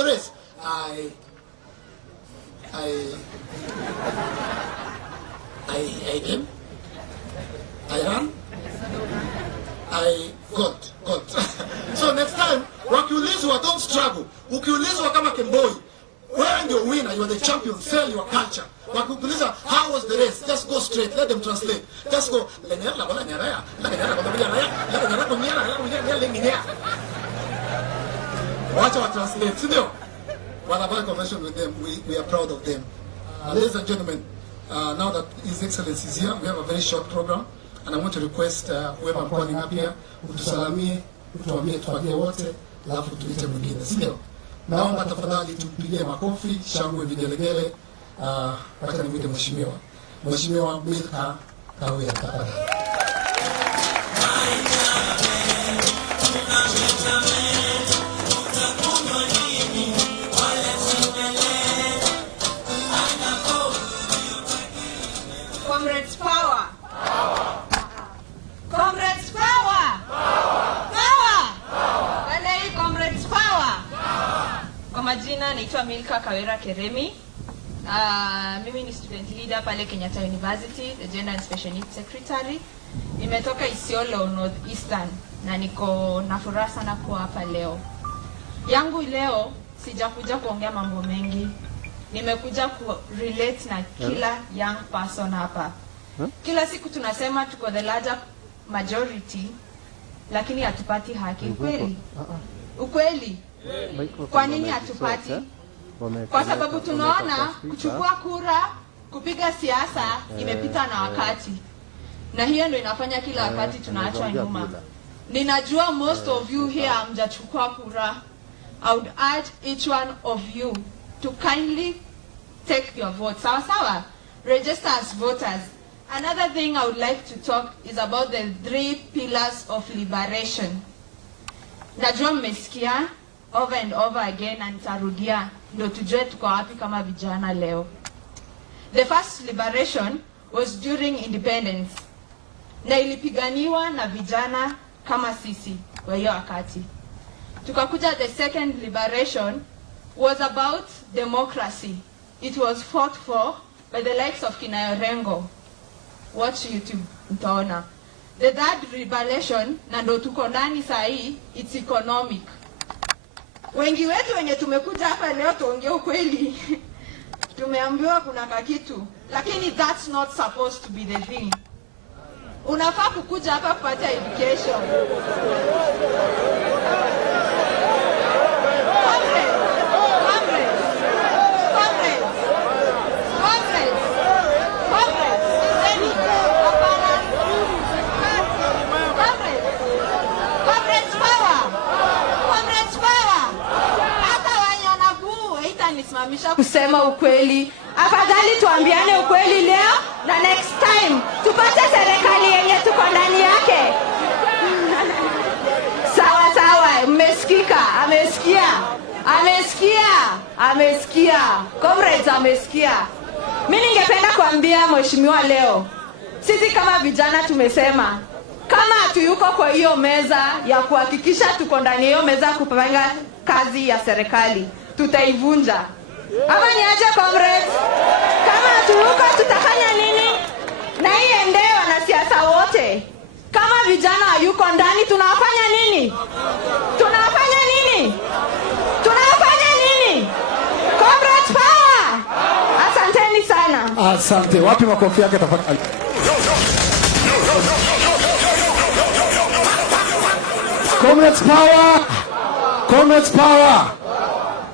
the race? I came, I ran, I got. So next time, wakiulizwa, don't struggle. Ukiulizwa kama Kemboi, wewe ndio winner, you are the champion, sell your culture. Wakiuliza, how was the race? Just go straight, let them translate. Just go, watch our translate. What about conversation with them? We are proud of them. Ladies and gentlemen, now that His Excellency is here, we have a very short program, and I want to request whoever calling up here, utusalamie, utuambie tupatie wote, alafu tuite mwingine, sindio? Naomba tafadhali tupigie makofi, shangwe, vigelegele. Wacha nimwite mheshimiwa. Mheshimiwa Milka Kawia tafadhali. Comrades power. Comrades power. Wale comrades power. Kwa majina naitwa Milka Kawira Keremi. Mimi ni student leader pale Kenyatta University, the Gender and Special Needs Secretary. Nimetoka Isiolo Northeastern na niko na furaha sana kuwa hapa leo. Yangu leo sijakuja kuongea mambo mengi. Nimekuja ku relate na kila young person hapa. Kila siku tunasema tuko the larger majority, lakini hatupati haki. Ukweli? Ukweli? Kwa nini hatupati? Kwa sababu tunaona kuchukua kura, kupiga siasa imepita na wakati. Na hiyo ndio inafanya kila wakati tunaachwa nyuma. Ninajua most of you here hamjachukua kura. I would urge each one of you to kindly take your vote. Sawa? Register as voters. Another thing I would like to talk is about the 3 pillars of liberation. Najua mmesikia over and over again, na nitarudia ndio tujue tuko wapi kama vijana leo. The first liberation was during independence. Na ilipiganiwa na vijana kama sisi kwa hiyo wakati. Tukakuja the second liberation was about democracy. It was fought for by the likes of Kinayorengo. Watch YouTube utaona. The third liberation, na ndo tuko ndani saa hii, it's economic. Wengi wetu wenye tumekuja hapa leo tuongee ukweli. Tumeambiwa kuna kakitu, lakini that's not supposed to be the thing. Unafaa kukuja hapa kupata education. Kusema ukweli. Afadhali tuambiane ukweli leo na next time tupate serikali yenye tuko ndani yake. Sawa, mmesikika? Amesikia. Comrades amesikia. Mimi ningependa kuambia mheshimiwa leo, sisi kama vijana tumesema kama hatuyuko kwa hiyo meza ya kuhakikisha tuko ndani hiyo meza kupanga kazi ya serikali, tutaivunja. Ama ni aje comrades? Kama hatuyuko tutafanya nini? Na hii endeo na siasa wote. Kama vijana hayuko ndani tunafanya nini? Comrades power! Asanteni sana. Asante. Wapi makofi yake tafadhali?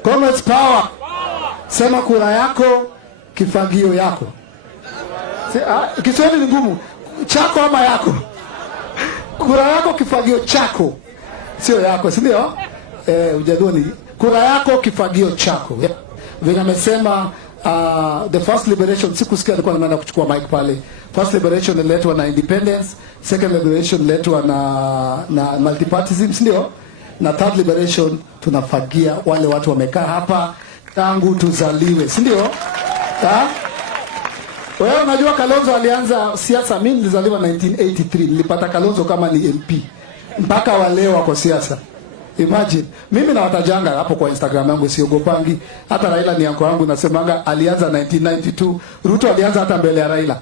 Comrades power. Sema kura yako, kifagio yako. Kiswahili ni ngumu. Chako ama yako? Kura yako, kifagio chako. Sio yako, si ndio? Ujaluoni. Kura yako, kifagio chako. Vile amesema the first liberation, sikusikia alikuwa anaenda kuchukua mic pale. First liberation ililetwa na independence, second liberation ililetwa na multipartyism, si ndio? Na third liberation tunafagia wale watu wamekaa hapa tangu tuzaliwe, si ndio? Wewe unajua Kalonzo alianza siasa, mimi nilizaliwa 1983, nilipata Kalonzo kama ni MP. Mpaka wa leo wako siasa. Imagine, mimi na watajanga hapo kwa Instagram yangu, siogopangi. Hata Raila ni yangu yangu, nasemanga alianza 1992, Ruto alianza hata mbele ya Raila.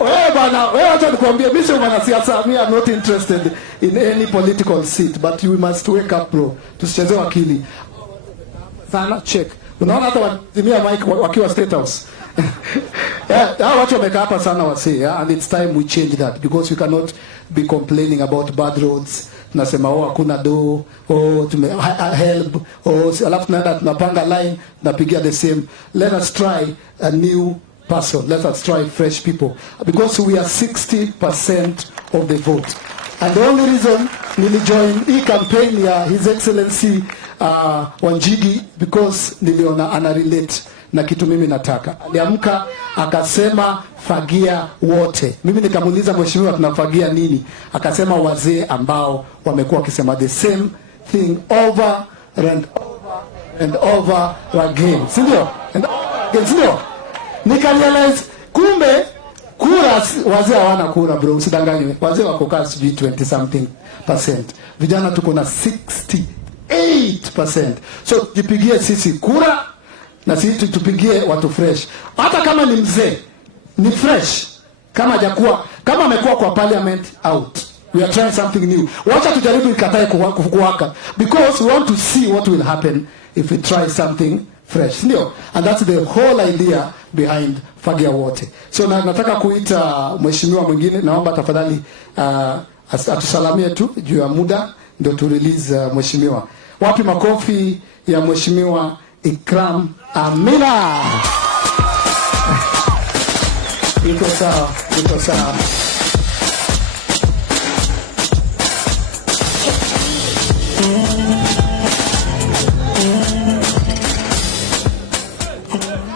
Wewe bana, wewe acha nikwambie, mimi sio mwanasiasa, mimi am not interested in any political seat, but you must wake up bro. Tusicheze akili. Sana check. Unaona hata watimia mic wakiwa State House. Hao watu wamekaa hapa sana wasi, and it's time we change that, because we cannot be complaining about bad roads. Nasema hakuna do, tume help, alafu tunaenda tunapanga line, tunapigia the same. Let us try a new person. Let us try fresh people, because we are 60% of the vote. And the only reason nilijoin hii campaign ya His Excellency Wanjigi, because niliona ana relate na kitu mimi nataka. Aliamka akasema fagia wote. Mimi nikamuuliza mheshimiwa, tunafagia nini? Akasema wazee ambao wamekuwa wakisema the same thing over and over again. Sindio? Sindio? Nikarealize kumbe kura wazee hawana kura bro, usidanganywe. Wazee wako kasi 20 something %. Vijana tuko na 68%. So jipigie sisi kura na sisi tupigie watu fresh. Hata kama ni mzee, ni fresh. Kama hajakuwa, kama amekuwa kwa parliament, out. We are trying something new. Wacha tujaribu ikatae kuwaka, because we want to see what will happen if we try something fresh. Ndio? And that's the whole idea behind fagia wote. So nataka kuita mheshimiwa mwingine, naomba tafadhali atusalamie tu juu ya muda ndio tu release mheshimiwa. Wapi makofi ya mheshimiwa Ikram Amina. Iko sawa, iko sawa.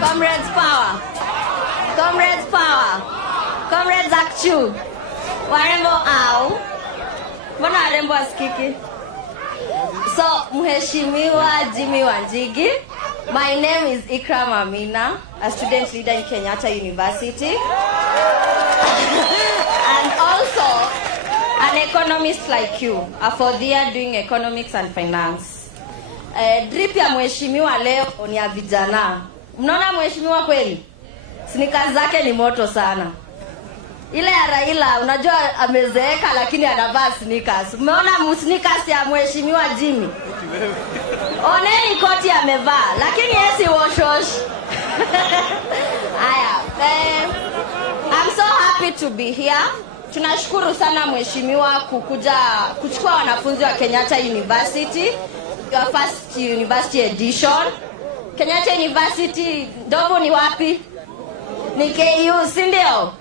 Comrades power. Comrades power. Comrades akchu. Warembo au. Mbona warembo asikiki? So, Mheshimiwa Jimmy Wanjigi, my name is Ikram Amina, a student leader in Kenyatta University, and also an economist like you, a fourth year doing economics and finance. Drip ya mheshimiwa leo ni ya vijana. Mnaona mheshimiwa kweli? Sneakers zake ni moto sana. Ile ya Raila unajua amezeeka lakini anavaa sneakers. Umeona sneakers ya mheshimiwa Jimmy? Oneni koti amevaa lakini yesi washosh. I'm so happy to be here. Tunashukuru sana mheshimiwa kuchukua wanafunzi wa Kenyatta University, your first university edition. Kenyatta University ndogo ni wapi? Ni KU, si ndio?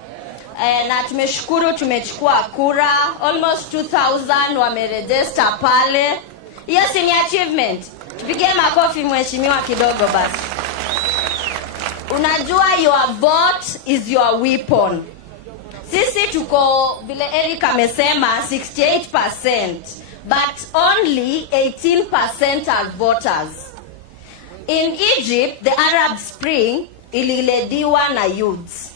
Na tumeshukuru tumechukua kura, almost 2000 wameregister pale. Yes, ni achievement. Tupige makofi mheshimiwa kidogo basi. Unajua your vote is your weapon. Sisi tuko vile Eric amesema 68%, but only 18% are voters. In Egypt, the Arab Spring ililediwa na youths.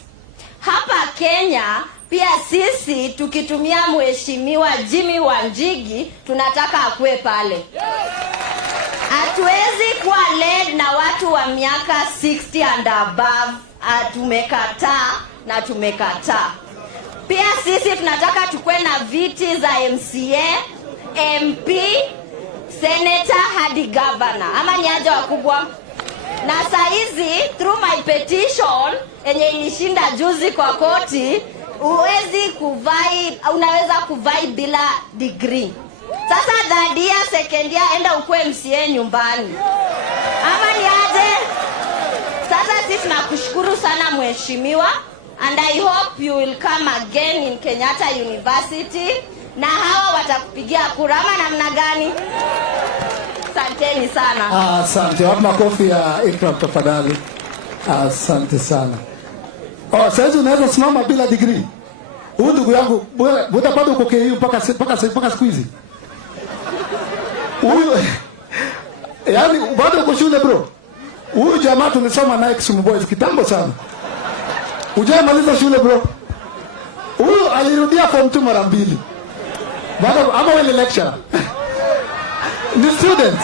Hapa Kenya pia sisi tukitumia mheshimiwa Jimmy Wanjigi tunataka akue pale. Hatuwezi kuwa led na watu wa miaka 60 and above. Tumekataa. Pia sisi tunataka tukue na viti za MCA, MP, senator hadi governor. Ama ni aje wakubwa? Na saizi through my petition yenye ilishinda juzi kwa koti, unaweza kuvai bila degree. Sasa third year, second year enda ukue MCA nyumbani. Ama ni aje? Sasa sisi tunakushukuru sana mheshimiwa, and I hope you will come again in Kenyatta University na hawa watakupigia kura ama namna gani? Asanteni sana. Asante. Wapi makofi ya Ikram tafadhali. Asante sana. Sasa unaweza simama bila degree. Huyu ndugu yangu, buda bado uko KU mpaka siku hizi. Huyu yani bado uko shule bro. Huyu jamaa tulisoma naye Kisumu Boys kitambo sana. Hujamaliza shule bro. Huyu alirudia form 2 mara 2. Bado ama wewe ni lecturer? Ni student.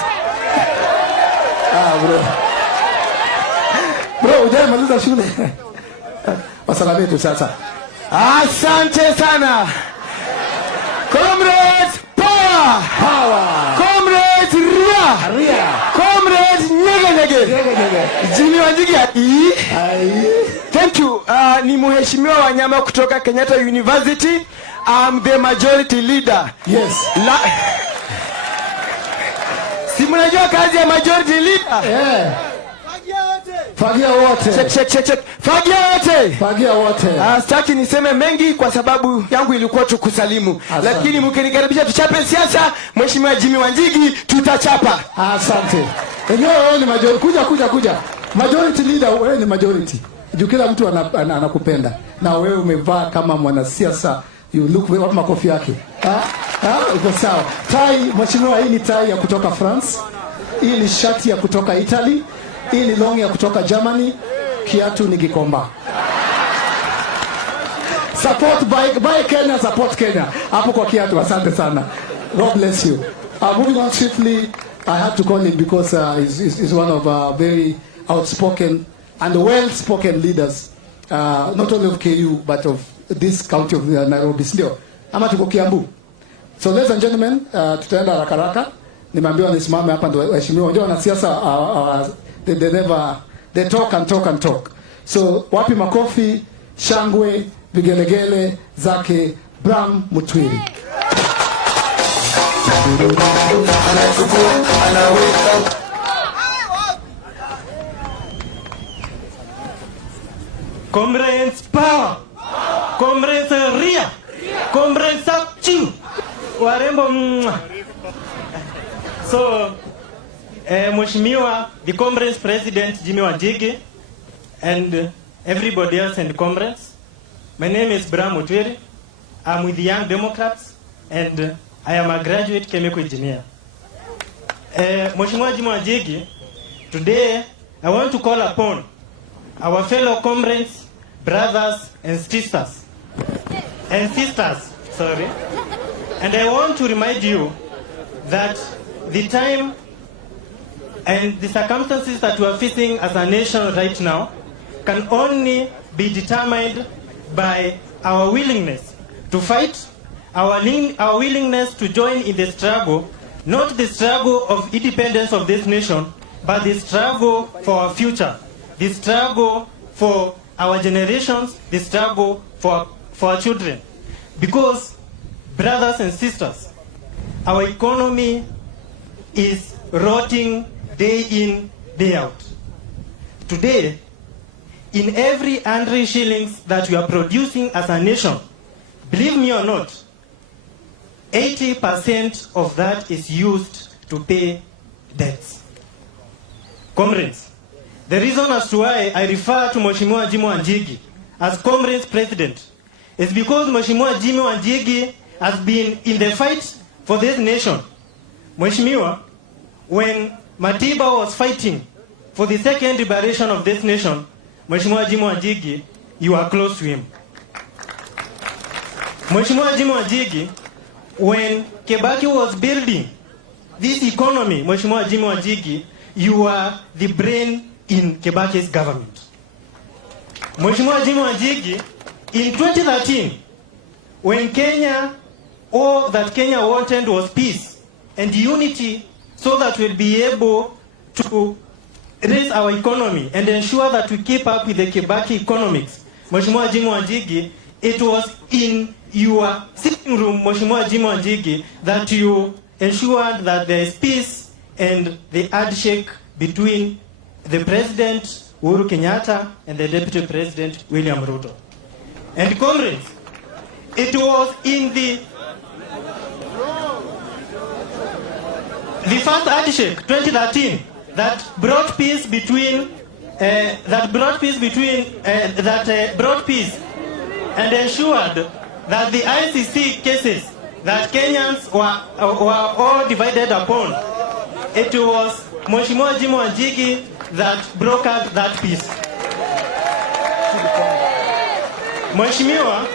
Bro, hujamaliza shule. Wasalamie tu sasa. Asante sana. Comrades, power! Power! Comrades, ria! Ria! Comrades, nyege. Jimmy Wanjigi ai. Thank you. Ni mheshimiwa Wanyama kutoka Kenyatta University. I'm the majority leader. Yes. Si mnajua kazi ya majority leader? Yeah. Fagia wote. Check. Fagia wote. Fagia wote. Sitaki niseme mengi kwa sababu yangu ilikuwa tu kusalimu. Lakini mkinikaribisha tuchape siasa, Mheshimiwa Jimmy Wanjigi tutachapa. Asante. Wewe ni majority. Kuja. Majority leader, wewe ni majority. Juu kila mtu anakupenda. Na wewe umevaa kama mwanasiasa. You look wapi makofi yake? Uko sawa. Tai, mheshimiwa, hii ni tai ya kutoka France. Hii ni shati ya kutoka Italy. Hii ni long ya kutoka Germany. Kiatu ni Gikomba. Support by Kenya, support Kenya. Hapo kwa kiatu, asante sana. God bless you. Moving on swiftly, I had to call him because he's one of our very outspoken and well-spoken leaders, not only of KU but of this county of Nairobi. Ndio. Ama tuko Kiambu. So ladies and gentlemen, tutaenda haraka. Nimeambiwa nisimame hapa ndio waheshimiwa. Unajua wanasiasa they talk and talk. So wapi makofi, shangwe, vigelegele zake Bram Mutwiri. Comrades power. Comrades ria. Comrades sapchu. Warembo. So Mheshimiwa, the Comrades President Jimmy Wanjigi, and everybody else and comrades. My name is Bram Mutwiri. I'm with the Young Democrats, and I am a graduate chemical engineer. Mheshimiwa Jimmy Wanjigi, today I want to call upon our fellow comrades, brothers and sisters, and I want to remind you that the time and the circumstances that we are facing as a nation right now can only be determined by our willingness to fight, our willingness to join in the struggle, not the struggle of independence of this nation, but the struggle for our future, the struggle for our generations, the struggle for our children. Because, brothers and sisters, our economy is rotting day in, day out. Today, in every 100 shillings that we are producing as a nation, believe me or not, 80% of that is used to pay debts. Comrades, the reason as to why I refer to Mheshimiwa Jimmy Wanjigi as Comrades President is because Mheshimiwa Jimmy Wanjigi has been in the fight for this nation. Mheshimiwa, when Matiba was fighting for the second liberation of this nation, Mheshimiwa Jimmy Wanjigi, you are close to him. Mheshimiwa Jimmy Wanjigi, when Kibaki was building this economy, Mheshimiwa Jimmy Wanjigi, you are the brain in Kibaki's government. Mheshimiwa Jimmy Wanjigi, in 2013, when Kenya, all that Kenya wanted was peace and unity, so that we'll be able to raise our economy and ensure that we keep up with the Kibaki economics. Mheshimiwa Jimmy Wanjigi, it was in your sitting room, Mheshimiwa Jimmy Wanjigi, that you ensured that there is peace and the handshake between the President Uhuru Kenyatta and the Deputy President William Ruto. And comrades, it was in the first handshake 2013 that brought peace between and ensured that the ICC cases that Kenyans were all divided upon, it was Mheshimiwa Jimmy Wanjigi that brokered that peace. Mheshimiwa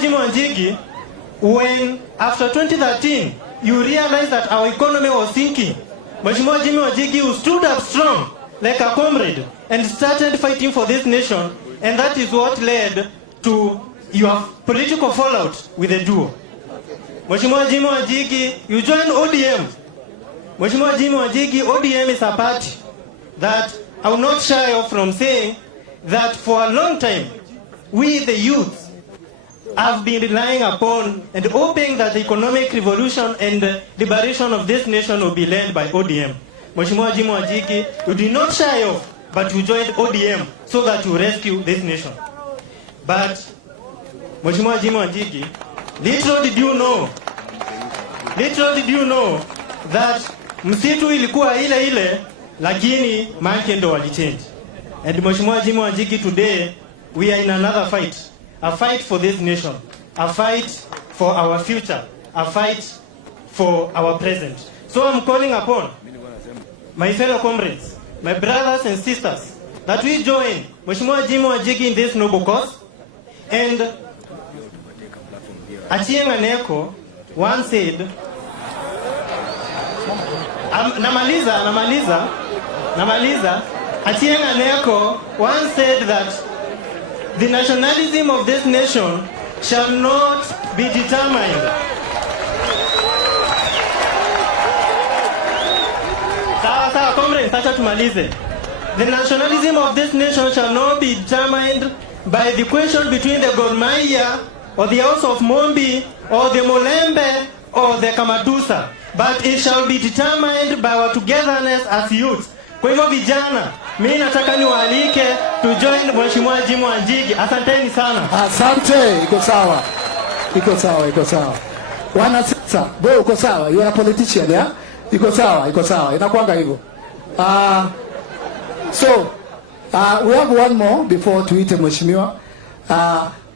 Jimmy Wanjigi, when after 2013 you realized that our economy was sinking, Mheshimiwa Jimmy Wanjigi, you stood up strong like a comrade and started fighting for this nation, and that is what led to your political fallout with the duo. Mheshimiwa Jimmy Wanjigi, you joined ODM. Mheshimiwa Jimmy Wanjigi, ODM is a party that I will not shy off from saying that for a long time, we the youth have been relying upon and hoping that the economic revolution and liberation of this nation will be led by ODM. Mheshimiwa Jimmy Wanjigi, you did not shy off, but you joined ODM so that you rescue this nation. But Mheshimiwa Jimmy Wanjigi, little did you know that msitu ilikuwa ile ile, lakini manke ndo walichange. And Mheshimiwa Jimmy Wanjigi, today we are in another fight. A fight for this nation, a fight for our future, a fight for our present. So I'm calling upon my fellow comrades, my brothers and sisters, that we join Mheshimiwa Jimmy Wanjigi in this noble cause. And Achieng Aneko once said, namaliza, Achieng Aneko once said that the nationalism of this nation shall not be determined. Sawa, comrades, acha tumalize. The nationalism of this nation shall not be determined by the question between the Gor Mahia or the House of Mombi or the Molembe or the Kamadusa, but it shall be determined by our togetherness as youth. Kwa hivyo vijana, mimi nataka niwaalike to join Mheshimiwa Jimmy Wanjigi. Asanteni sana. Asante, iko sawa. Wana sasa, wewe uko sawa, you are a politician, yeah? Iko sawa, inakuanga hivyo. So, we have one more before tuite Mheshimiwa.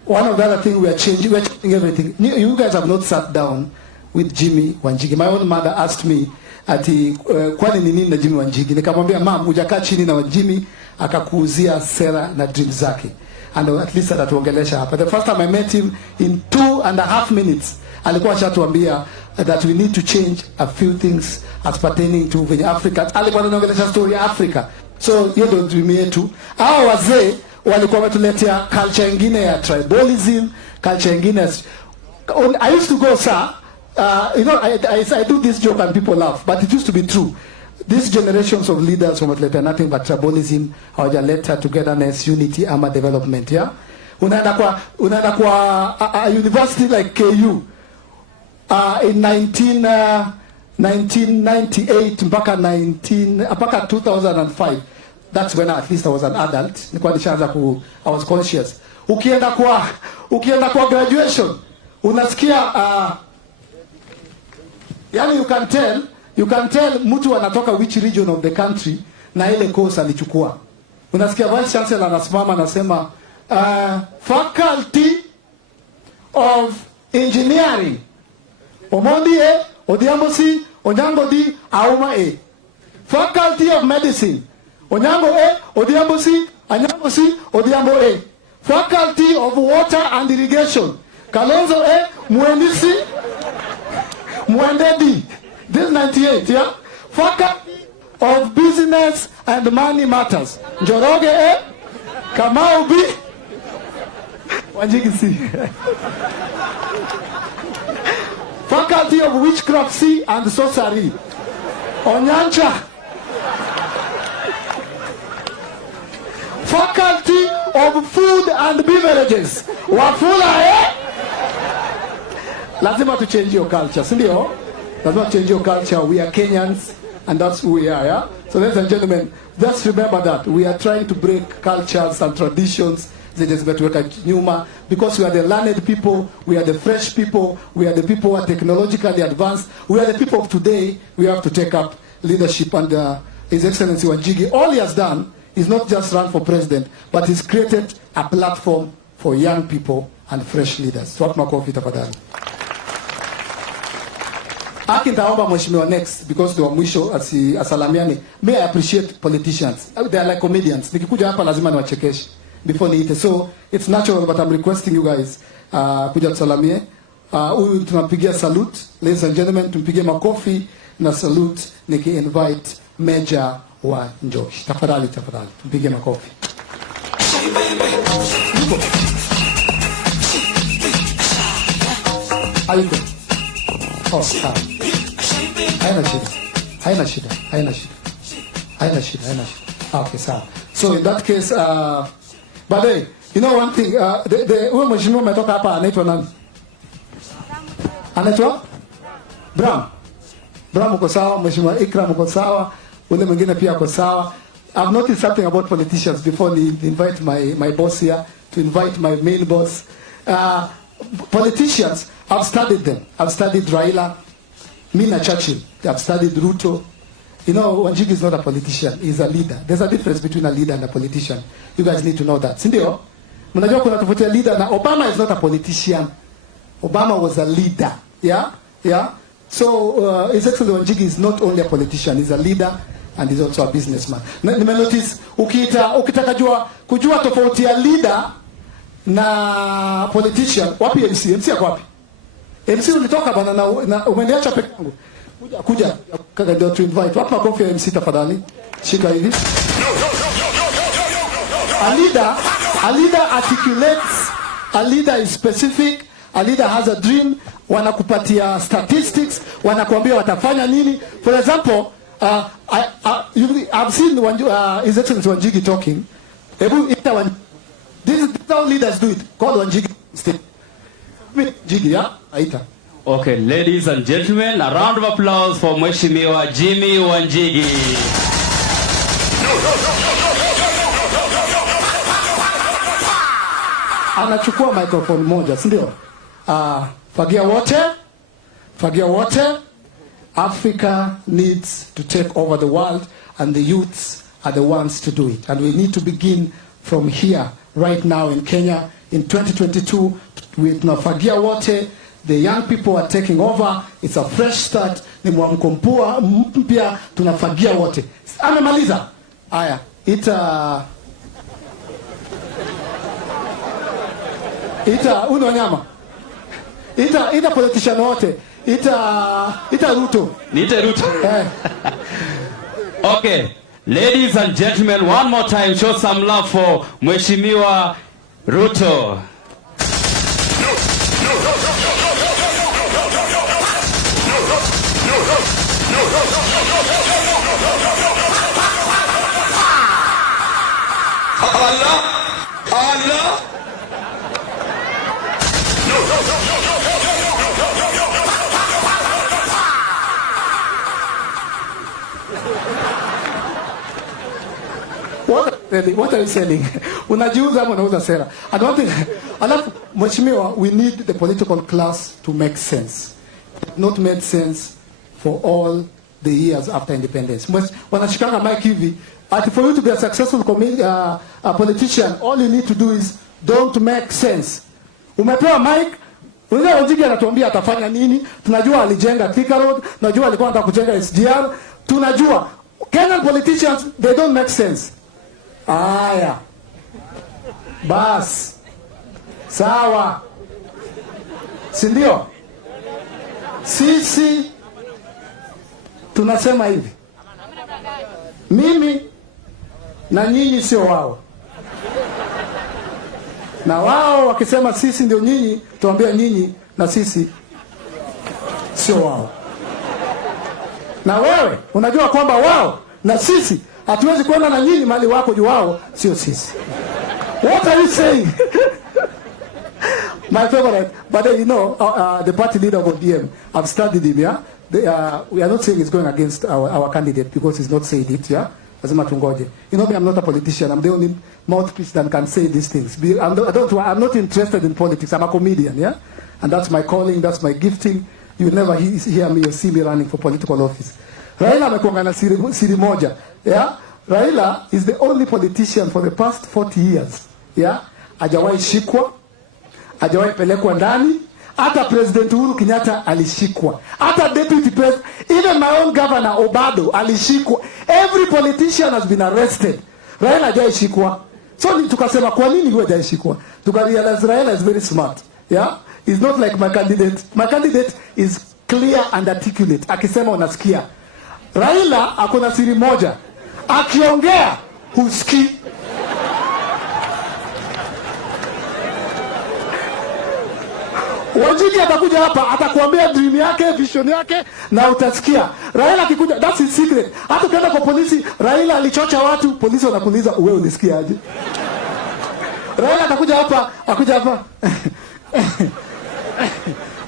One of the other things we are changing everything. You guys have not sat down with Jimmy Wanjigi. My own mother asked me ati kwani ni nini na Jimmy Wanjigi? Nikamwambia mom, hujakaa chini na Jimmy akakuuzia sera na dreams zake. And at least atatuongelesha hapa. The first time I met him, in 2.5 minutes alikuwa ashatuambia that we need to change a few things as pertaining to venye Africa. Alikuwa anaongelesha story ya Africa. So hiyo ndio dream yetu. Hao wazee walikuwa wametuletea culture nyingine ya tribalism, culture nyingine. I used to go, sir, you know, I do this joke and people laugh, but it used to be true. These generations of leaders from Atlanta, nothing but tribalism, hawajaleta togetherness, unity, ama development, yeah? Unaenda kwa a university like KU, in 1998 mpaka 2005. That's when at least I was an adult. Nilikuwa nishaanza I was conscious. Ukienda kwa graduation, unasikia yani you can tell mtu anatoka which region of the country na ile course alichukua. Unasikia vice chancellor anasimama anasema faculty of engineering Omundi A, Odhiambo C, Onyango D, Auma A. Faculty of medicine Onyango A, Odhiambo C, Anyango C, Odhiambo A. Faculty of water and irrigation Kalonzo A, Muendi C, Muende D. This is 98, yeah? Faculty of business and money matters Njoroge A, Kamau B, Wanjigi C. Faculty of witchcraft C and sorcery Onyancha. Faculty of food and beverages Wafula eh? Lazima to change your culture, sindio? Lazima change your culture. We are Kenyans and that's who we are, yeah? So ladies and gentlemen, just remember that we are trying to break cultures and traditions because we are the learned people, we are the fresh people, we are the people who are technologically advanced, we are the people of today. We have to take up leadership, and His Excellency Wanjigi, all he has done is not just run for president, but he's created a platform for young people and fresh leaders. Swap makofi tafadhali. Akintaomba mheshimiwa next because the mwisho asalamiani. May I appreciate politicians. They are like comedians. Nikikuja hapa lazima niwachekeshe before niite. So it's natural, but I'm requesting you guys kuja tusalamie Huyu tunapigia salute. Ladies and gentlemen, tumpigie makofi na salute niki-invite Meja wa Njoshi. Tafadhali, tumpigie makofi. Aiko. Oh, sawa. Haina shida. Okay, sawa. So in that case, but hey, you know one thing, huyo mheshimiwa umetoka hapa anaitwa nani? Anaitwa? Bram uko sawa, mheshimiwa Ikram uko sawa, ule mwingine pia uko sawa. I've noticed something about politicians before they invite my boss here, to invite my main boss. Politicians, I've studied them. I've studied Raila, Mina Churchill. I've studied Ruto. You know, Wanjigi is not a politician. He's a leader. There's a difference between a leader and a politician. You guys need to know that. Sindio? Mnajua kuna tofauti ya leader na Obama is not a politician. Obama was a leader. Yeah? So, His Excellency Wanjigi is not only a politician. He's a leader and he's also a businessman. Nimenotice, ukitaka kujua tofauti ya leader na politician, wapi MC? MC yako wapi? MC ulitoka bana na umeniacha peke yangu. Kuja kaka ndio to invite. Wapi makofi ya MC tafadhali? Shika hivi. A leader articulates, a leader is specific, a leader has a dream, wanakupatia statistics, wanakuambia watafanya nini. For example, I've seen His Excellency Wanjigi talking. This is how leaders do it. Call Wanjigi. Wanjigi, yeah? Aita. Okay, ladies and gentlemen, a round of applause for Mheshimiwa Jimmy Wanjigi. Anachukua microphone moja, si ndio? Fagia wote. Africa needs to take over the world and the youths are the ones to do it. And we need to begin from here, right now in Kenya. In 2022, with Fagia wote, the young people are taking over. It's a fresh start. Ni mwamko mpya, tunafagia wote. Amemaliza. Aya, ita uno nyama. Ita politician wote. Ita Ruto. Nita Ruto. Okay, ladies and gentlemen, one more time, show some love for Mheshimiwa Ruto. Allah. What are you selling? Unajiuza ama unauza sera? I don't think. Alafu mheshimiwa, we need the political class to make sense. It not made sense for all the years after independence. Wanashikanga mic hivi. For you to be a successful a politician, all you need to do is don't make sense. Umepewa mic, unajua Wanjigi anatuambia atafanya nini? Tunajua alijenga Thika Road, tunajua alikuwa anataka kujenga SGR, tunajua Kenyan politicians, they don't make sense. Aya. Bas. Sawa. Sindio? Sisi tunasema hivi. Mimi na nyinyi sio wao. Na wao wakisema sisi ndio nyinyi, tuambia nyinyi na sisi sio wao. Na wewe unajua kwamba wao na sisi hatuwezi kwenda na nyinyi mali wako juu wao sio sisi. What are you saying? My favorite, but you know, the party leader of ODM, I've studied him, yeah? We are not saying he's going against our candidate because he's not saying it, yeah? Lazima tungoje. You know me, I'm not a politician. I'm the only mouthpiece that can say these things. I'm not interested in politics. I'm a comedian, yeah? And that's my calling, that's my gifting. You never hear me or see me running for political office. Raila amekuanga na siri moja, yeah? Raila is the only politician for the past 40 years, yeah? Hajawahi shikwa, hajawahi pelekwa ndani. Hata President Uhuru Kenyatta alishikwa. Hata Deputy President, even my own governor Obado alishikwa. Every politician has been arrested. Raila hajaishikwa. So tukasema kwa nini huyo hajaishikwa? Tukarealize Raila is very smart. Yeah? is not like my candidate. My candidate is clear and articulate. Akisema unasikia. Raila akona siri moja. Akiongea husikii. Wanjigi atakuja hapa atakuambia dream yake, vision yake na utasikia. Raila akikuja, that's his secret. Hata ukienda kwa polisi, Raila alichocha watu, polisi wanakuuliza wewe unisikia aje? Raila atakuja hapa, akuja hapa.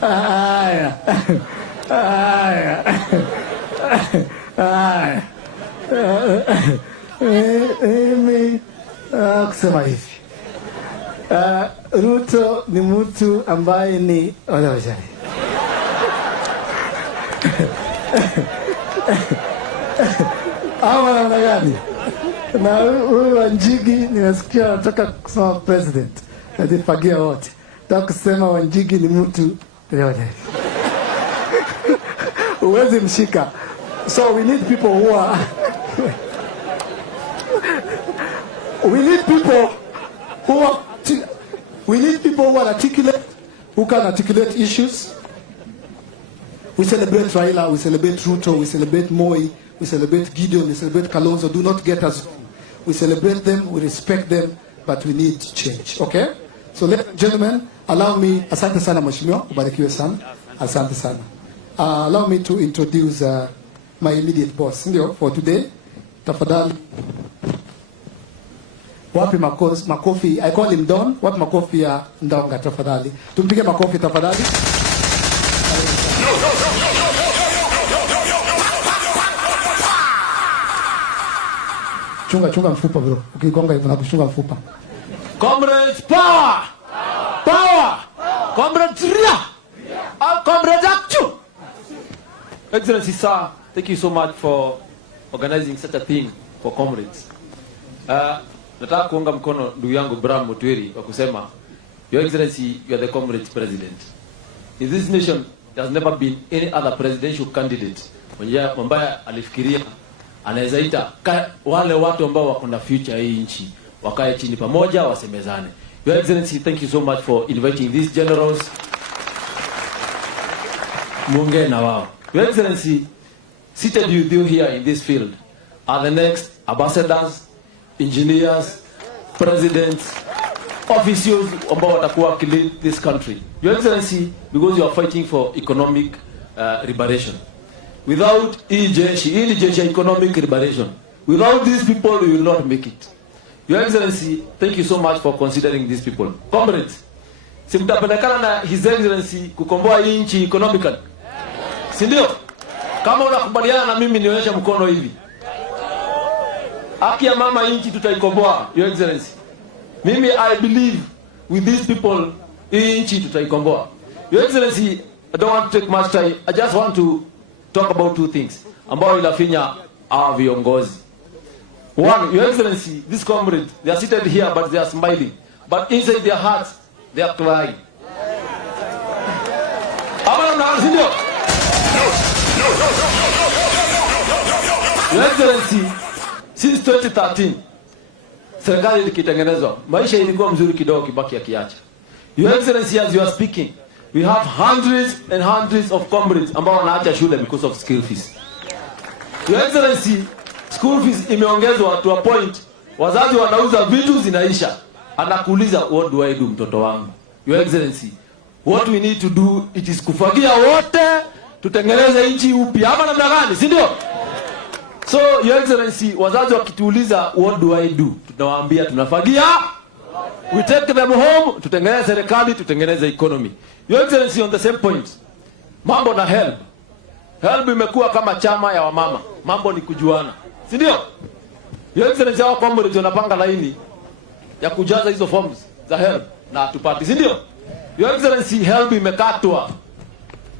Aya. Aya. Aya. Kusema hivi. Ruto ni mtu ambaye ni wajari. Ama namna gani? Na huyu Wanjigi ninasikia anataka kusema president. Atifagia wote. Nataka kusema Wanjigi ni mtu wajari. Uwezi mshika. So we need people who are we need people who are articulate, who can articulate issues. We celebrate Raila, we celebrate Ruto, we celebrate Moi, we celebrate Gideon, we celebrate Kalonzo. Do not get us wrong. We celebrate them, we respect them, but we need change. Okay? So ladies and gentlemen, allow me, asante sana mheshimiwa, ubarikiwe sana. Asante sana. Allow me to introduce my immediate boss, ndio, for today. Tafadhali. Wapi makofi? I call him Don. Wapi makofi ya Ndonga tafadhali? Tumpige makofi tafadhali. Chunga mfupa bro. Ukigonga hivyo na kuchunga mfupa. Comrades power! Power! Comrades ria! Comrades action! Excellency sir, thank you so much for organizing such a thing for comrades. Nataka kuunga mkono ndugu yangu Bram Mutwiri kwa kusema Your Excellency, you are the comrades president. In this nation there has never been any other presidential candidate ambaye alifikiria anaweza ita wale watu ambao wako na future hii nchi wakae chini pamoja wasemezane. Your Excellency, thank you so much for inviting these generals. Munge na wao. Your Excellency, seated with you here in this field are the next ambassadors, engineers, presidents, officials ambao watakuwa lead this country. Your Excellency, because you are fighting for economic liberation. Without economic liberation, without these people, we will not make it. Your Excellency, thank you so much for considering these people. Comrades, simtapelekana na His Excellency kukomboa hii nchi economically. Si ndio? Kama unakubaliana na mimi nionyeshe mkono hivi. Haki ya mama nchi tutaikomboa, Your Excellency. Mimi I believe with these people hii nchi tutaikomboa. Your Excellency, I don't want to take much time. I just want to talk about two things ambao ilafinya our viongozi. One, Your Excellency, these comrades, they are seated here but they are smiling. But inside their hearts, they are crying. Your Excellency, since 2013, serikali ikitengenezwa, maisha ilikuwa mzuri kidogo Kibaki akiacha. Your Excellency, as you are speaking, we have hundreds and hundreds of comrades ambao wanaacha shule because of school fees. Your Excellency, school fees imeongezwa to a point, wazazi wanauza vitu zinaisha. Anakuuliza, what do I do mtoto wangu? Your Excellency, what we need to do, it is kufagia wote, tutengeneze nchi upya. Ama namna gani, si ndio? So, Your Excellency, wazazi wakituuliza, what do I do? Tunawaambia tunafagia, we take them home, tutengeneze serikali, tutengeneze economy. Your Excellency, on the same point, mambo na help. Help imekuwa kama chama ya wamama. Mambo ni kujuana. Si ndio? Your Excellency, hao comrades wanapanga laini ya kujaza hizo forms za help na atupati. Si ndio? Your Excellency, help imekatwa.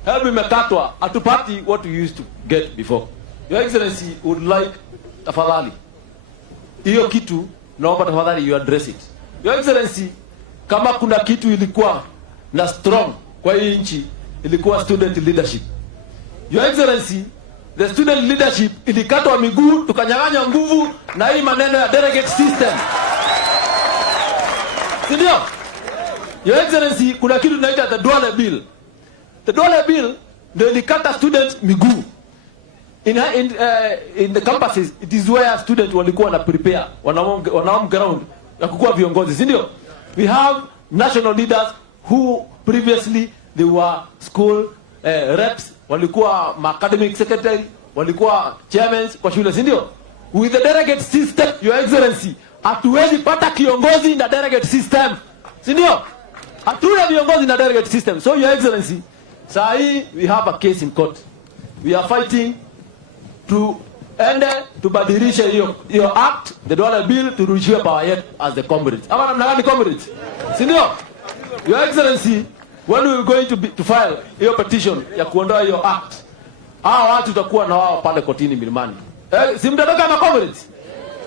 Help imekatwa, atupati what we used to get before. Your Excellency, would like tafadhali hiyo kitu naomba tafadhali you address it. Your Excellency, kama kuna kitu ilikuwa na strong kwa hii nchi ilikuwa student leadership. Your Excellency, the student leadership ilikatwa miguu, tukanyang'anya nguvu na hii maneno ya delegate system. Sindio? Your Excellency, kuna kitu tunaita the dollar bill. The dollar bill ndio ilikata students miguu. In the campuses, it is where students walikuwa na prepare wanaom ground ya kukuwa viongozi, si ndio? We have national leaders who previously they were school reps, walikuwa academic secretary, walikuwa chairmen kwa shule, si ndio? With the delegate system, Your Excellency, hatuwezi pata kiongozi na delegate system, si ndio? Hatuna viongozi na delegate system. So Your Excellency, sahi we have a case in court. We are fighting to tubadilishe hiyo act, the dollar bill, turudishiwe power yetu as the comrades. Ama namna gani comrades? Si ndio? Your Excellency, when we are going to file hiyo petition ya kuondoa hiyo act, watu tutakuwa na wao pale kotini Milimani. Si mtatoka na comrades?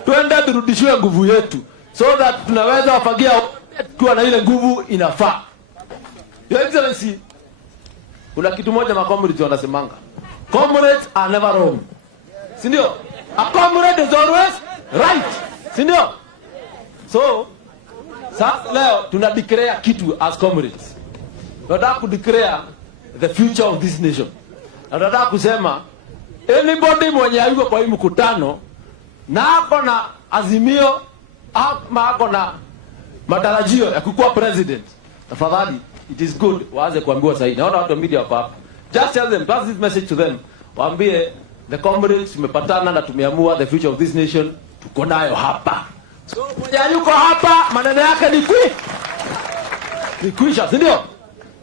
Tuende turudishiwe nguvu yetu so that tunaweza wafagia kuwa na ile nguvu inafaa. Your Excellency, kuna kitu moja comrades wanasemanga. Comrades are never wrong. Si ndio? A comrade is always right. Si ndio? So, leo tuna declare kitu as comrades. Tunataka ku declare the future of this nation. Tunataka kusema anybody mwenye yuko kwa hii mkutano na ako na azimio ama ako na matarajio ya kukuwa president, tafadhali, it is good waanze kuambiwa sahihi. Naona watu wa media hapa. Just tell them, pass this message to them. Waambie the comrades tumepatana na tumeamua the future of this nation tuko nayo hapa. So mwenye yuko hapa maneno yake ni kwisha, si ndio?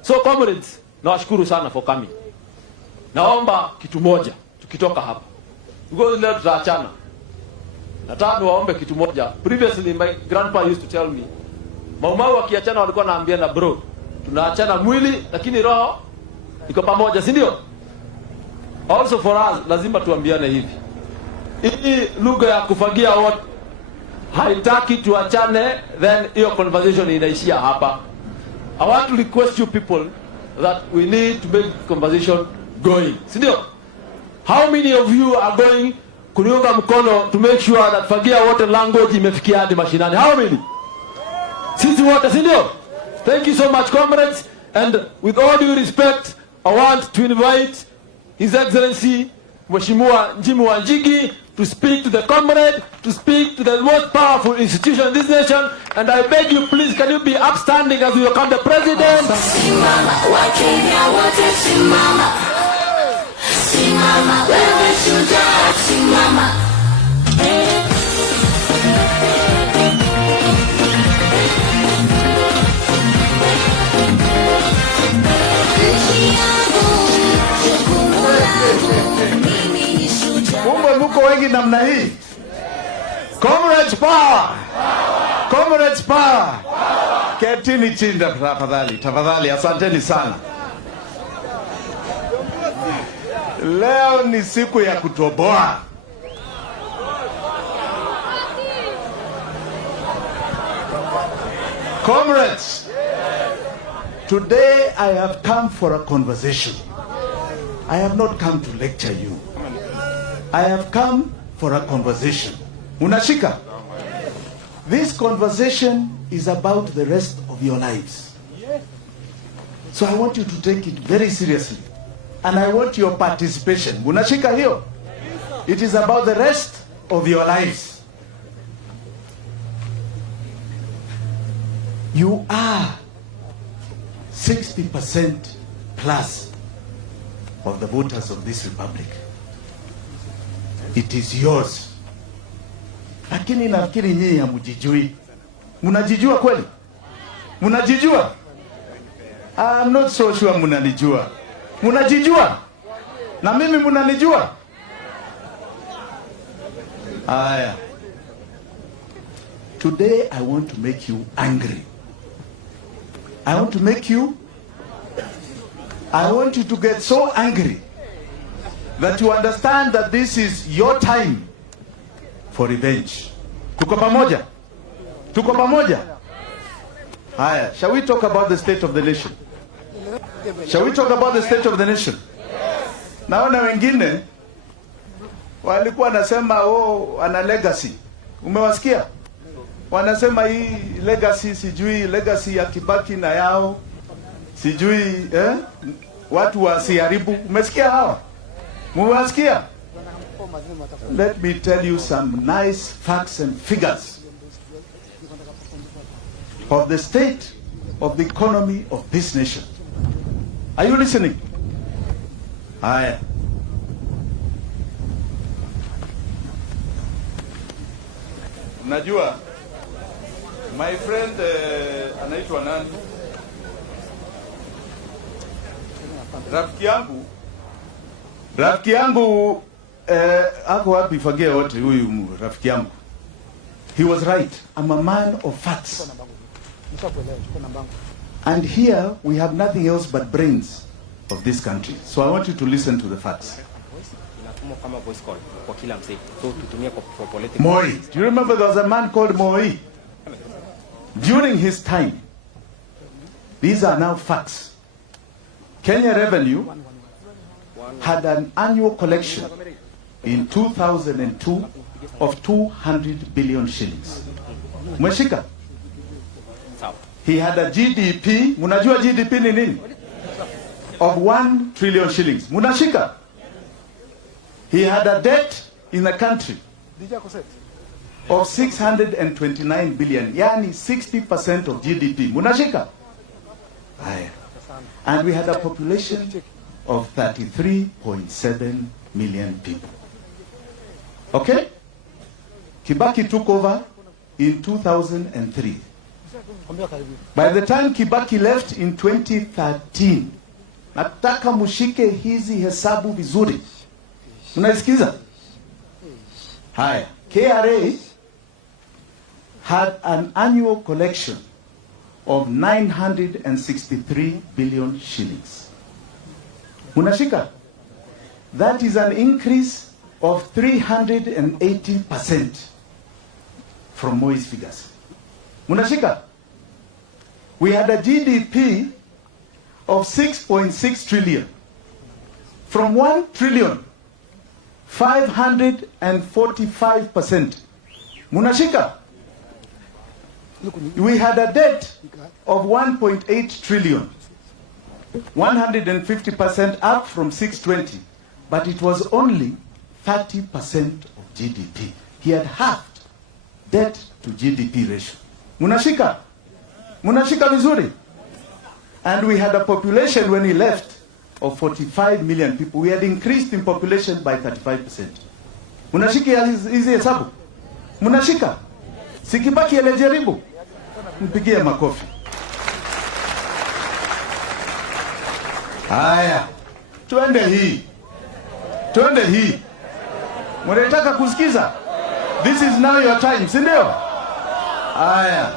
So comrades, nawashukuru sana for coming. Naomba kitu moja tukitoka hapa. Because leo tutaachana. Nataka niwaombe kitu moja. Previously my grandpa used to tell me, Maumau wakiachana walikuwa naambiana bro, tunaachana mwili lakini roho iko pamoja, si ndio? Also for us, lazima tuambiane hivi. Hii lugha ya kufagia wote haitaki tuachane, then hiyo conversation inaishia hapa. I want to request you people that we need to make conversation going. Si ndio? How many of you are going kuniunga mkono to make sure that fagia wote language imefikia hadi mashinani? How many? Sisi wote, si ndio? Thank you so much comrades, and with all due respect, I want to invite His Excellency Mheshimiwa Wanjigi to speak to the comrade, to speak to the most powerful institution in this nation, and I beg you please, can you be upstanding as we welcome the president? Simama, Wakenya wote simama. Simama, wewe shujaa, simama. Kumbe muko wengi namna hii. Comrades power. Comrades power. Ketini chini tafadhali. Asanteni sana. Leo ni siku ya kutoboa. Comrades, today I have come for a conversation. I have not come to lecture you. I have come for a conversation. Unashika? This conversation is about the rest of your lives. So I want you to take it very seriously. And I want your participation. Unashika hiyo? It is about the rest of your lives. You are 60% plus of the voters of this republic. It is yours. Lakini nafikiri nyinyi hamjijui. Mnajijua kweli? Mnajijua? I'm not so sure mnanijua. Mnajijua? Na mimi mnanijua? Aya. Today I want to make you angry. I want you to get so angry that you understand that this is your time for revenge. Tuko pamoja? Tuko pamoja? Haya, shall we talk about the state of the nation? Shall we talk about the state of the nation? Naona wengine walikuwa nasema ana legacy. Umewasikia? wanasema hii legacy, sijui legacy ya Kibaki na yao, sijui watu wasiharibu. Umesikia hawa? Mwasikia? Let me tell you some nice facts and figures of the state of the economy of this nation. Are you listening? Haya. Najua my friend anaitwa nani? Rafiki yangu ako wapi? Fagia wote huyu rafiki yangu. He was right. I'm a man of facts. And here we have nothing else but brains of this country. So I want you to listen to the facts. Moi. Do you remember there was a man called Moi? During his time, these are now facts. Kenya Revenue had an annual collection in 2002 of 200 billion shillings. Mweshika? He had a GDP, munajua GDP ni nini? Of 1 trillion shillings. Munashika? He had a debt in the country of 629 billion, yani 60% of GDP. Munashika? And we had a population of 33.7 million people. Okay? Kibaki took over in 2003. By the time Kibaki left in 2013, nataka mushike hizi hesabu vizuri. Mnaisikiza? Haya. KRA had an annual collection of 963 billion shillings. Munashika? That is an increase of 380% from Moi's figures. Munashika? We had a GDP of 6.6 trillion. From 1 trillion, 545%. Munashika? We had a debt of 1.8 trillion. 150% up from 620. But it was only 30% of GDP. He had halved debt to GDP ratio. Munashika? Munashika vizuri? And we had a population when he left of 45 million people. We had increased in population by 35%. Munashika hizi hesabu? Munashika? Sikibaki alijaribu? Mpigie makofi. Haya. Tuende hii. Mnataka kusikiza? This is now your time, si ndio? Haya.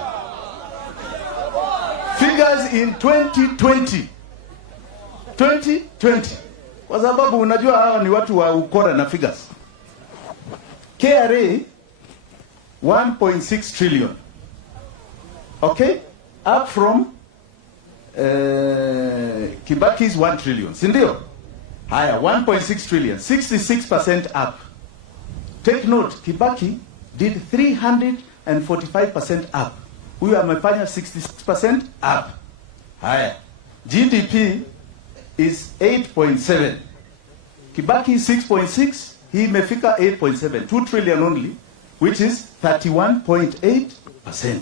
Figures in 2020. 2020. Kwa sababu unajua hawa ni watu wa ukora na figures. KRA 1.6 trillion. Okay? Up from Kibaki's 1 trillion. Si ndio? Haya, 1.6 trillion. 66% up. Take note, Kibaki did 345% up. Huyu amefanya 66% up. Haya. GDP is 8.7. Kibaki 6.6, he imefika 8.7. 2 trillion only, which is 31.8%.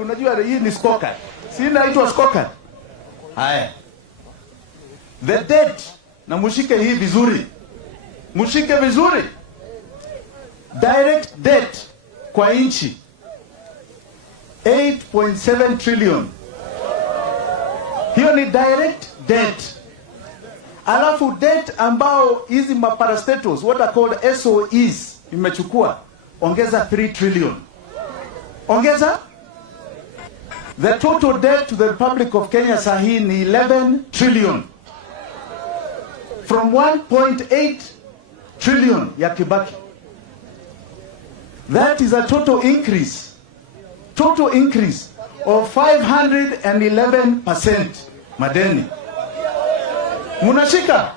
Unajua hii ni scorecard. Si inaitwa scorecard. Haya. The debt, na mushike hii vizuri. Mushike vizuri. Direct debt kwa nchi 8.7 trillion. Hiyo ni direct debt. Alafu debt ambao hizi maparastatos, what are called SOEs, imechukua ongeza 3 trillion. Ongeza? The total debt to the Republic of Kenya sahi ni 11 trillion. From 1.8 trillion ya Kibaki. That is a total increase of 511% madeni. Munashika?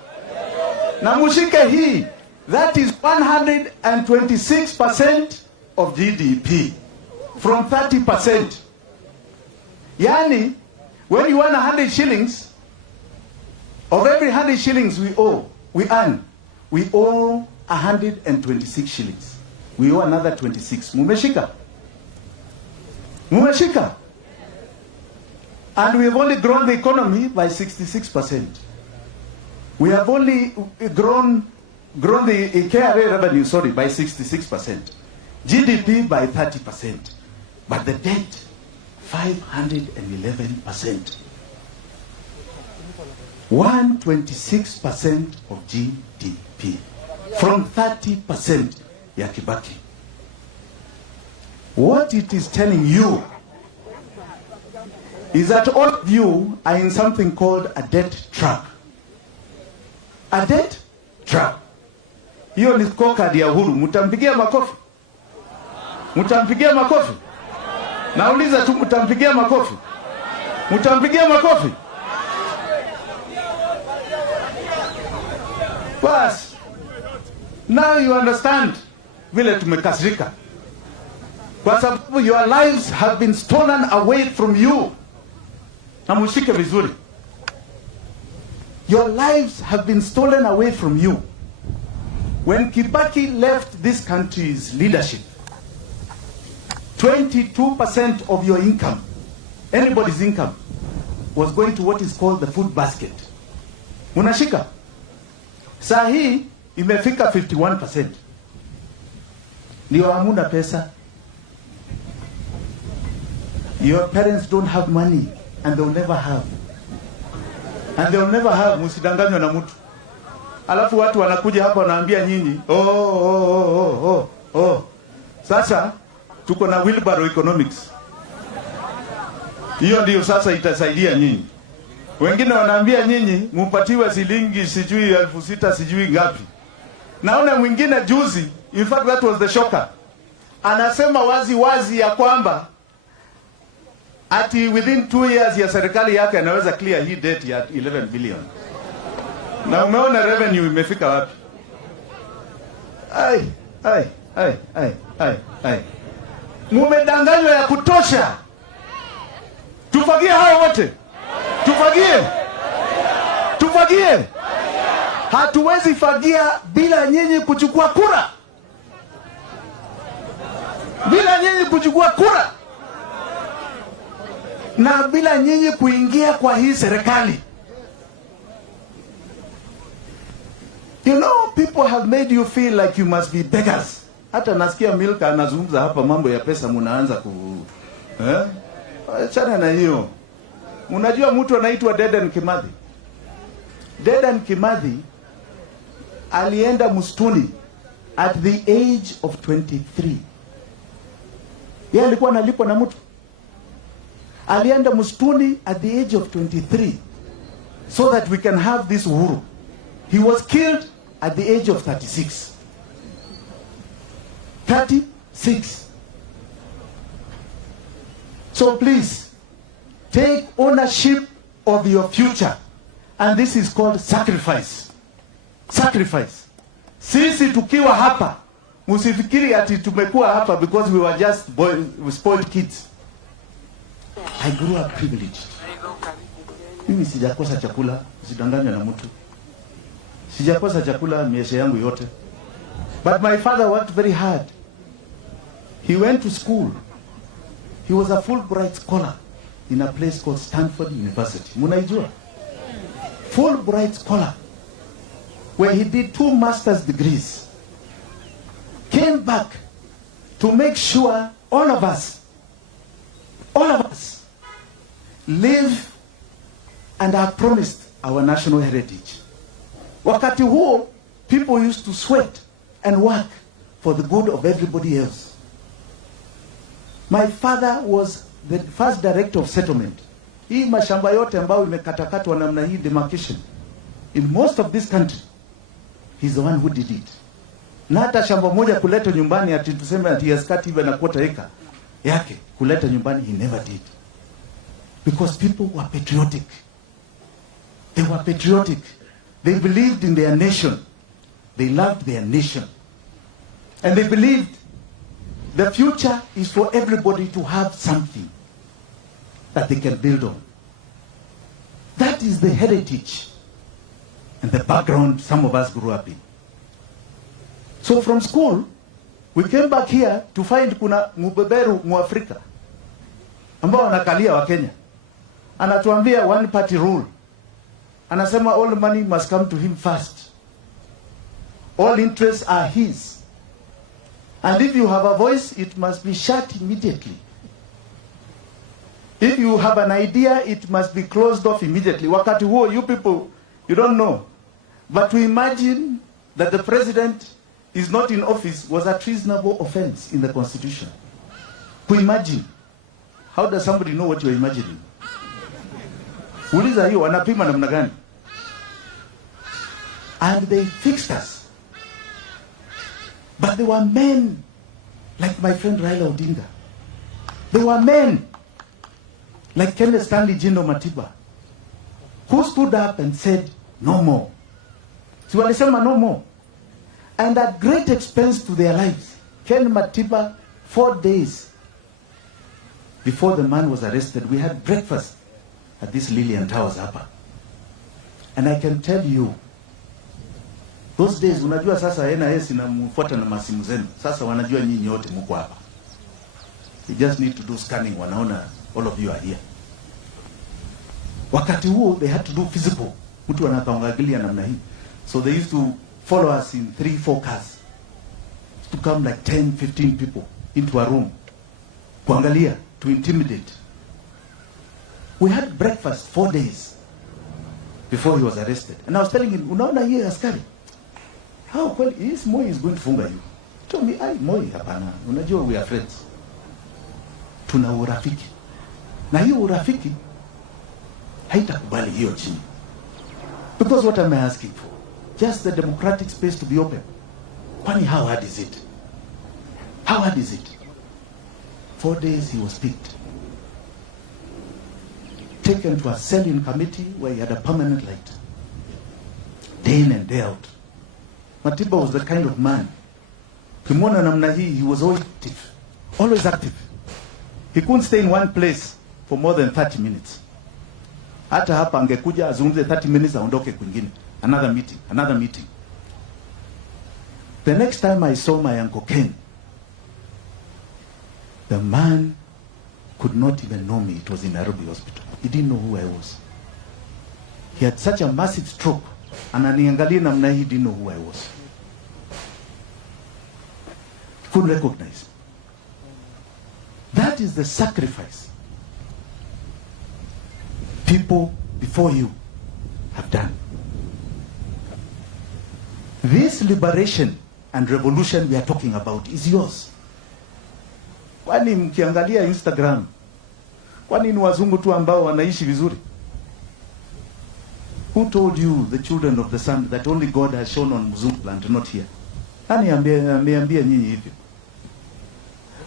Na mushike hii That is 126% of GDP from 30%. Yani, when you earn 100 shillings, of every 100 shillings we owe 126 shillings. We owe another 26. Mumeshika? Mumeshika? And we have only grown the economy by 66%. We have only grown the KRA revenue, by 66%. GDP by 30%. But the debt, 511%. 126% of GDP. From 30% ya Kibaki. What it is telling you is that all of you are in something called a debt trap. A debt trap. Hiyo ni scorecard ya Uhuru. Mtampigia makofi? Mtampigia makofi? Nauliza tu, mtampigia makofi? Mtampigia makofi? Bas. Now you understand vile tumekasirika. Kwa sababu your lives have been stolen away from you. Na mshike vizuri. Your lives have been stolen away from you. When Kibaki left this country's leadership, 22% of your income, anybody's income, was going to what is called the food basket. Munashika? Saa hii imefika 51%. Ndio hamuna pesa. Your parents don't have money and they'll never have. And they'll never have. Musidanganywa na mtu. Alafu watu wanakuja hapa wanaambia nyinyi, sasa tuko na wheelbarrow economics. Hiyo ndio sasa itasaidia nyinyi. Wengine wanaambia nyinyi mpatiwe shilingi sijui 6,000 sijui ngapi. Naona mwingine juzi, in fact that was the shocker. Anasema wazi ya kwamba ati within 2 years ya serikali yake anaweza clear hii debt ya 11 billion. Na umeona revenue imefika wapi? Mumedanganywa ya kutosha. Tufagie hao wote. Tufagie. Hatuwezi fagia bila nyinyi kuchukua kura. Na bila nyinyi kuingia kwa hii serikali. You know, people have made you feel like you must be beggars. Hata nasikia Milka anazungumza hapa mambo ya pesa, munaanza achana na hiyo. Unajua mtu anaitwa Dedan Kimathi. Dedan Kimathi alienda msituni at the age of 23. Yeye alikuwa analipwa na mtu. Alienda msituni at the age of 23 so that we can have this uhuru. He was killed at the age of 36. 36. So please, take ownership of your future. And this is called sacrifice. Sacrifice. Sisi tukiwa hapa, msifikiri ati tumekuwa hapa because we were just spoiled kids. I grew up privileged. Mimi sijakosa chakula, usidanganywe na mtu. Sijakosa chakula maisha yangu yote. But my father worked very hard. He went to school. He was a Fulbright scholar in a place called Stanford University. Munaijua? Fulbright scholar, where he did 2 master's degrees. Came back to make sure all of us live and are promised our national heritage. Wakati huo, people used to sweat and work for the good of everybody else. My father was the first director of settlement. Hii mashamba yote ambayo imekatakatwa namna hii demarcation, in most of this country, he's the one who did it. Na hata shamba moja kuleta nyumbani ati tuseme ati yaskati even a quarter acre yake kuleta nyumbani, he never did. Because people were patriotic. They were patriotic. They believed in their nation. They loved their nation. And they believed the future is for everybody to have something that they can build on. That is the heritage and the background some of us grew up in. So from school, we came back here to find kuna mubeberu muafrika ambao anakalia wa Kenya. Anatuambia one party rule. Anasema all money must come to him first. All interests are his. And if you have a voice, it must be shut immediately. If you have an idea, it must be closed off immediately. Wakati huo, you people, you don't know. But to imagine that the president is not in office was a treasonable offense in the Constitution. To imagine. How does somebody know what you're imagining? Uliza hiyo, wanapima namna gani? And they fixed us. But there were men like my friend Raila Odinga. There were men like Kenneth Stanley Jindo Matiba who stood up and said, no more. So walisema no more. And at great expense to their lives, Ken Matiba, 4 days before the man was arrested, we had breakfast at this Lillian Towers hapa. And I can tell you, those days, unajua sasa NIS inamfuata na masimu zenu. Sasa wanajua nyinyi wote mko hapa. They just need to do scanning, wanaona all of you are here. Wakati huo, they had to do physical. Mtu anakaangalia namna hii. So they used to follow us in 3-4 cars. To come like 10-15 people into a room. Kuangalia, to intimidate. We had breakfast 4 days before he was arrested. And I was telling him, unaona hii askari? How well is Moi is going to funga you? He told me, Moi hapana. Unajua we are friends. Tuna urafiki. Na hiyo urafiki haitakubali hiyo chini. Because what am I asking for? Just the democratic space to be open. Kwani how hard is it? How hard is it? 4 days he was picked. Taken to a cell in committee where he had a permanent light. Day in and day out. Matiba was the kind of man. Kimona namna hii, he was always active. Always active. He couldn't stay in one place for more than 30 minutes. Hata hapa angekuja azungumze 30 minutes aondoke kwingine. Another meeting, another meeting. The next time I saw my Uncle Ken, the man could not even know me. It was in Nairobi hospital. He didn't know who I was. He had such a massive stroke. Ananiangalia namna hii, didn't know who I was. He couldn't recognize me. That is the sacrifice people before you have done. This liberation and revolution we are talking about is yours. Kwani mkiangalia Instagram, kwani ni wazungu tu ambao wanaishi vizuri? Who told you, the children of the sun, that only God has shown on Mzungu land, not here? Nani ameambia nyinyi hivyo?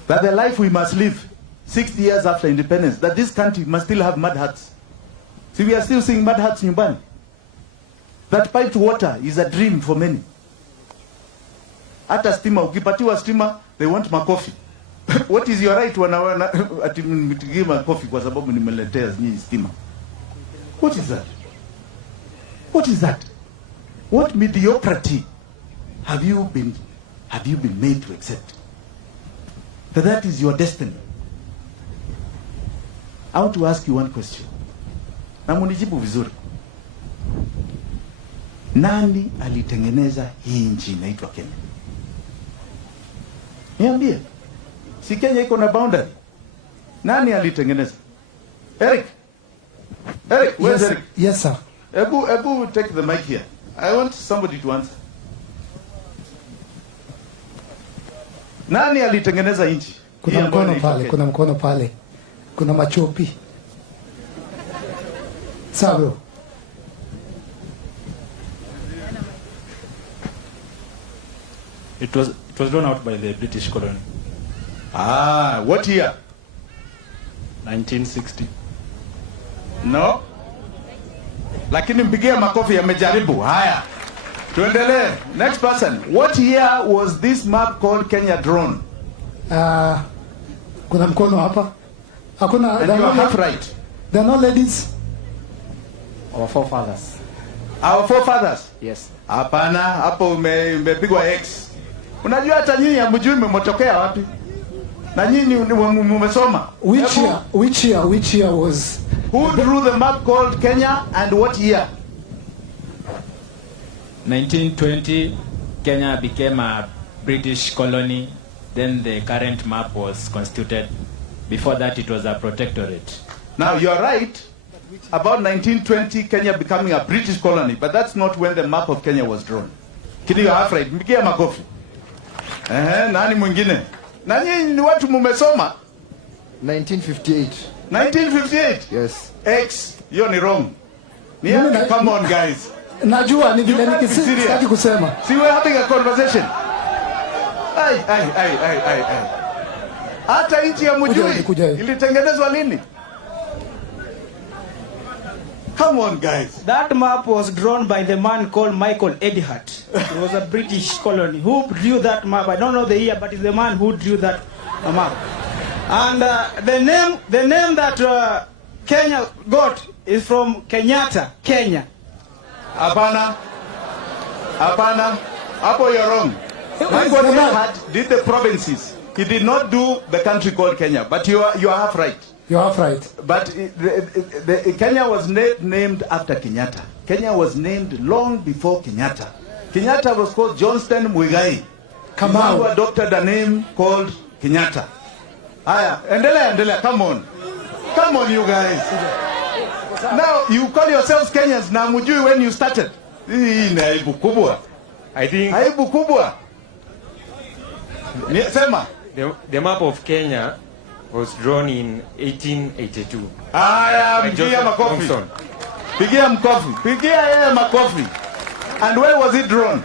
That the life we must live 60 years after independence, that this country must still have mud huts. See, we are still seeing mud huts nyumbani. That piped water is a dream for many. Hata stima, ukipatiwa stima, they want makofi. What is your right ati mtigie makofi kwa sababu nimeletea nyinyi stima? What is that? What is that? What mediocrity have you been made to accept? That is your destiny. I want to ask you one question. Na munijibu vizuri. Nani alitengeneza hii nchi inaitwa Kenya? Niambie. Si Kenya iko na boundary? Nani alitengeneza? Eric, where's Eric? Yes, sir. Ebu take the mic here. I want somebody to answer. Nani alitengeneza nchi? Kuna mkono pale, kuna mkono pale. Kuna machopi. Sawa bro. It was drawn out by the British colony. What year? 1960. No. Lakini mpigia makofi, amejaribu. Haya. Tuendelee. Next person. What year was this map called Kenya drawn? Kuna mkono hapa. Hakuna. And you are half right. There are no ladies. Our forefathers. Our forefathers? Yes. Hapana, hapo umepigwa X. Unajua hata nyinyi hamjui mmotokea wapi? Na nyinyi mmesoma. Which year was Who drew the map called Kenya and what year? 1920, Kenya became a British colony. Then the current map was constituted. Before that, it was a protectorate. Now, you are right about 1920, Kenya becoming a British colony, but that's not when the map of Kenya was drawn. Kini you half right. Mpigie makofi. Nani mwingine? Na nyinyi ni watu mmesoma? 1958. 1958? Yes. X, hiyo ni wrong. Come on guys. Najua ni vile nikisitaki kusema. See, we're having a conversation. Ai. Hata nchi ya mjui ilitengenezwa lini? Come on guys. That map was drawn by the man called Michael Edihart. He was a British colony. Who drew that map? I don't know the year, but it's the man who drew that map. And the name that Kenya got is from Kenyatta, Kenya. Hapana. Hapo you're wrong. Michael Edihart did the provinces. He did not do the country called Kenya. But you are half right. You are half right. But Kenya was named after Kenyatta. Kenya was named long before Kenyatta. Kenyatta was called Johnston Muigai. Kamau who adopted a name called Kenyatta. Aya, endelea, come on you guys. Now you call yourselves Kenyans na mjui when you started. Hii ni aibu kubwa. I think aibu kubwa. Sema. The map of Kenya was drawn in 1882. Pigia makofi. Pigia yeye makofi. And where was it drawn?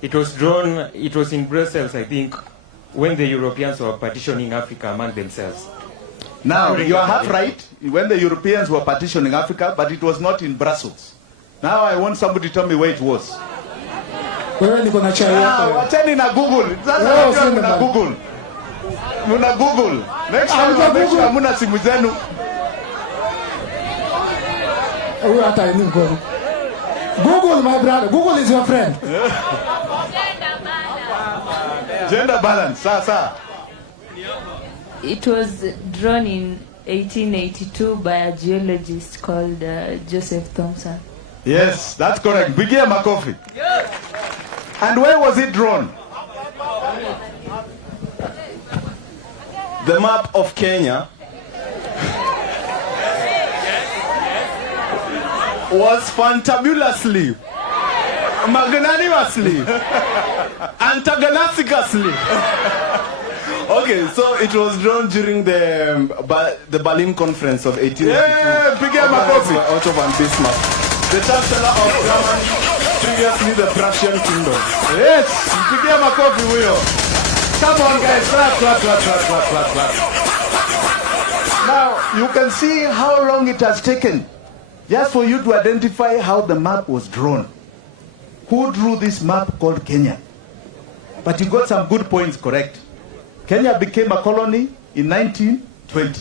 It was in Brussels, I think, when the Europeans were partitioning Africa among themselves. Now, you are half right, when the Europeans were partitioning Africa, but it was not in Brussels. Now I want somebody to tell me where it was. Wacheni na Google. Sasa mna Google. Muna Google. Next time muna simu zenu. Google, my brother. Google is your friend. Gender balance. Sasa. It was drawn in 1882 by a geologist called Joseph Thompson. Yes, that's correct. Pigia makofi. And where was it drawn? The map of Kenya was fantabulously, magnanimously, antagonistically. Okay, so it was drawn during the Berlin Conference of 1882. Yeah, Pigia makofi. Otto von Bismarck, the Chancellor of Germany, previously the Prussian Kingdom. Yes, Pigia makofi huyo. Come on guys, clap. Now, you can see how long it has taken just for you to identify how the map was drawn. Who drew this map called Kenya? But you got some good points correct. Kenya became a colony in 1920.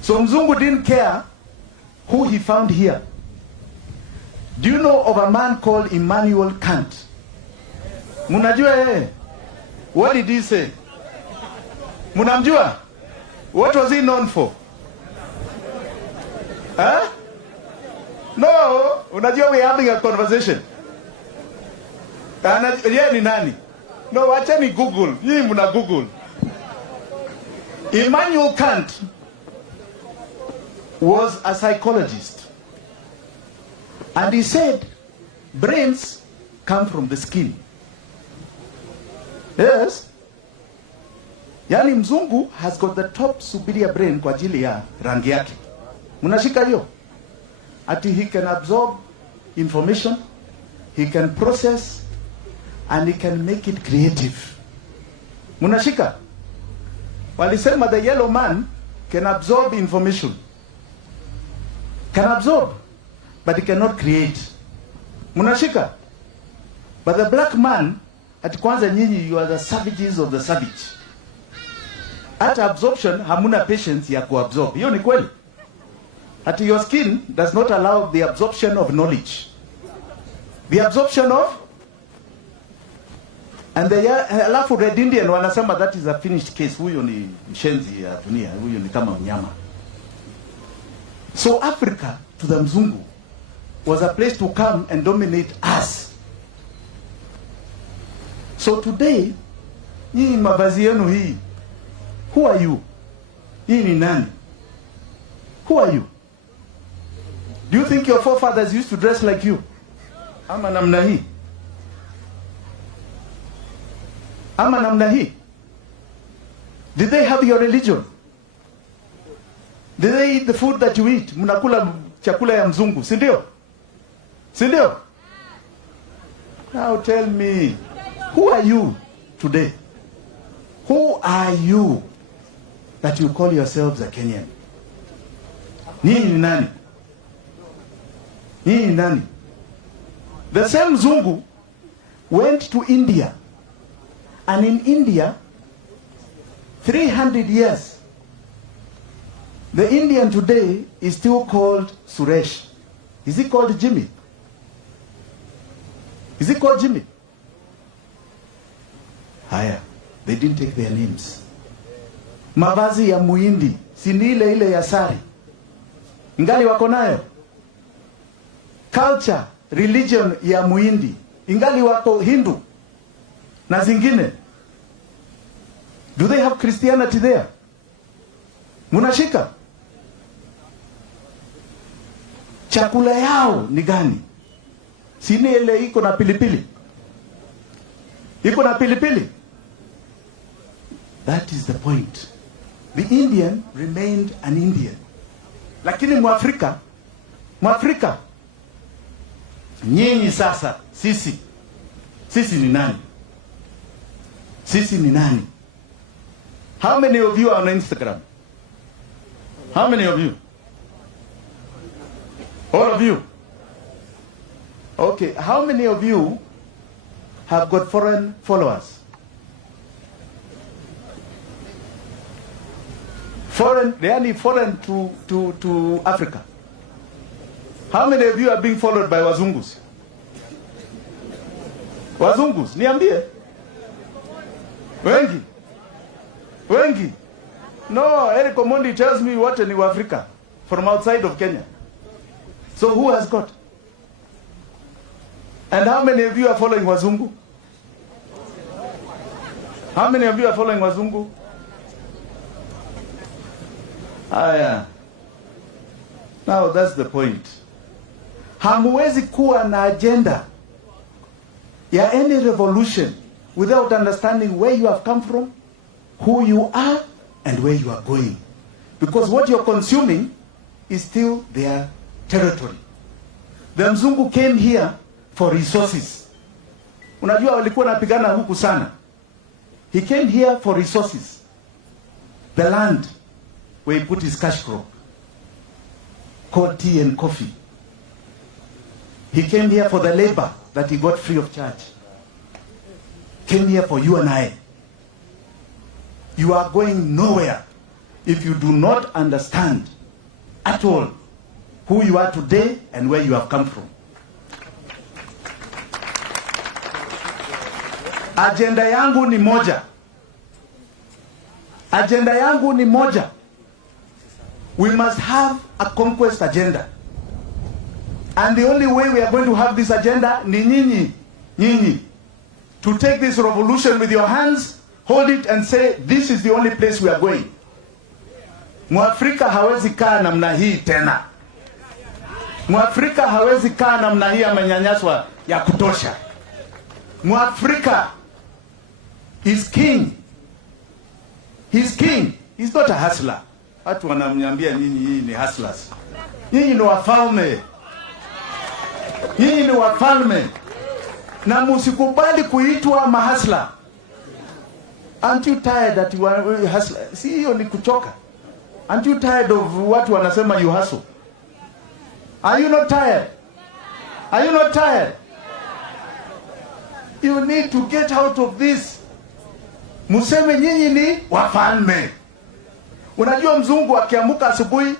So Mzungu didn't care who he found here. Do you know of a man called Immanuel Kant? Munajua yeye? What did he say? Munamjua? What was he known for? Huh? No, unajua we're having a conversation. Yeye ni nani? No, wacheni Google. Yeye muna Google. Immanuel Kant was a psychologist. And he said, brains come from the skin. Yes. Yani mzungu has got the top superior brain kwa ajili ya rangi yake. Munashika hiyo? Ati he can absorb information, he can process, and he can make it creative. Munashika? Walisema the yellow man can absorb information. Can absorb, but he cannot create. Munashika. But the black man, ati kwanza nyinyi, you are the savages of the savage. At absorption, hamuna patience ya kuabsorb. Hiyo ni kweli. Ati your skin does not allow the absorption of knowledge. The absorption of, and alafu Red Indian wanasema that is a finished case. Huyo ni mshenzi ya dunia, huyo ni kama mnyama. So Africa to the mzungu was a place to come and dominate us. So today, nyinyi mavazi yenu hii, who are you? Nyinyi ni nani? Who are you? Do you think your forefathers used to dress like you? Ama namna hii? Ama namna hii? Did they have your religion? Did they eat the food that you eat? Mnakula chakula ya mzungu, si ndio? Si ndio? Now tell me, who are you today? Who are you that you call yourselves a Kenyan? Nyinyi ni nani? Nyinyi ni nani? The same Zungu went to India, and in India 300 years the Indian today is still called Suresh. Is he called Jimmy? Is he called Jimmy? Haya, they didn't take their names. Mavazi ya Muhindi si ni ile ile ya sari, ingali wako nayo. Culture, religion ya Muhindi ingali wako Hindu na zingine. Do they have Christianity there? Munashika? Chakula yao ni gani? Si ni ile iko na pilipili? Iko na pilipili? That is the point. The Indian remained an Indian. Lakini Mwafrika, nyinyi sasa, sisi ni nani? Sisi ni nani? How many of you are on Instagram? How many of you? All of you? Okay, how many of you have got foreign followers? They are foreign to Africa. How many of you are being followed by Wazungus? Wazungus, niambie. Wengi. No, Eric Omundi tells me what in Africa from outside of Kenya. So who has got? And how many of you are following Wazungu? How many of you are following Wazungu? Yeah. Now that's the point. Hamuwezi kuwa na agenda ya any revolution without understanding where you have come from, who you are, and where you are going. Because what you're consuming is still their territory. The mzungu came here for resources. Unajua walikuwa napigana huku sana. He came here for resources. The land where he put his cash crop, called tea and coffee. He came here for the labor that he got free of charge. Came here for you and I. You are going nowhere if you do not understand at all who you are today and where you have come from. Agenda yangu ni moja. Agenda yangu ni moja. We must have a conquest agenda. And the only way we are going to have this agenda ni nyinyi. To take this revolution with your hands, hold it and say, this is the only place we are going. Mwafrika hawezi kaa namna hii tena. Mwafrika hawezi kaa namna hii amenyanyaswa ya kutosha. Mwafrika is king. He's king. He's not a hustler. Watu wanamnyambia nyinyi ni hustlers. Nyinyi ni wafalme. Nyinyi ni wafalme. Na musikubali kuitwa mahasla. Aren't you tired that you are hustler? Si hiyo ni kuchoka. Aren't you tired of watu wanasema you hustle? Are you not tired? Are you not tired? You need to get out of this. Museme nyinyi ni wafalme. Unajua mzungu akiamuka asubuhi,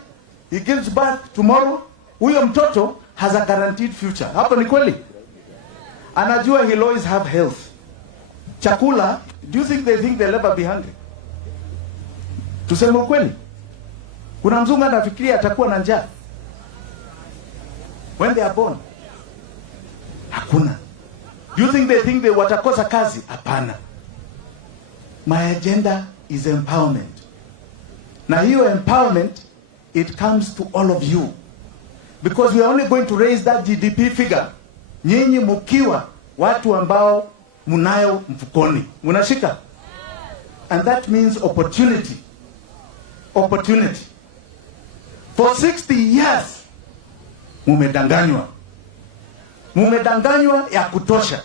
he gives birth tomorrow, huyo mtoto has a guaranteed future. Hapo ni kweli? Anajua he'll always have health. Chakula, do you think they'll ever be hungry? Tuseme ukweli. Kuna mzungu anafikiria atakuwa na njaa when they are born? Hakuna. Do you think they watakosa kazi? Hapana. My agenda is empowerment. Na hiyo empowerment, it comes to all of you. Because we are only going to raise that GDP figure nyinyi mukiwa watu ambao munayo mfukoni. Munashika? And that means opportunity. Opportunity. For 60 years, mumedanganywa. Mumedanganywa ya kutosha.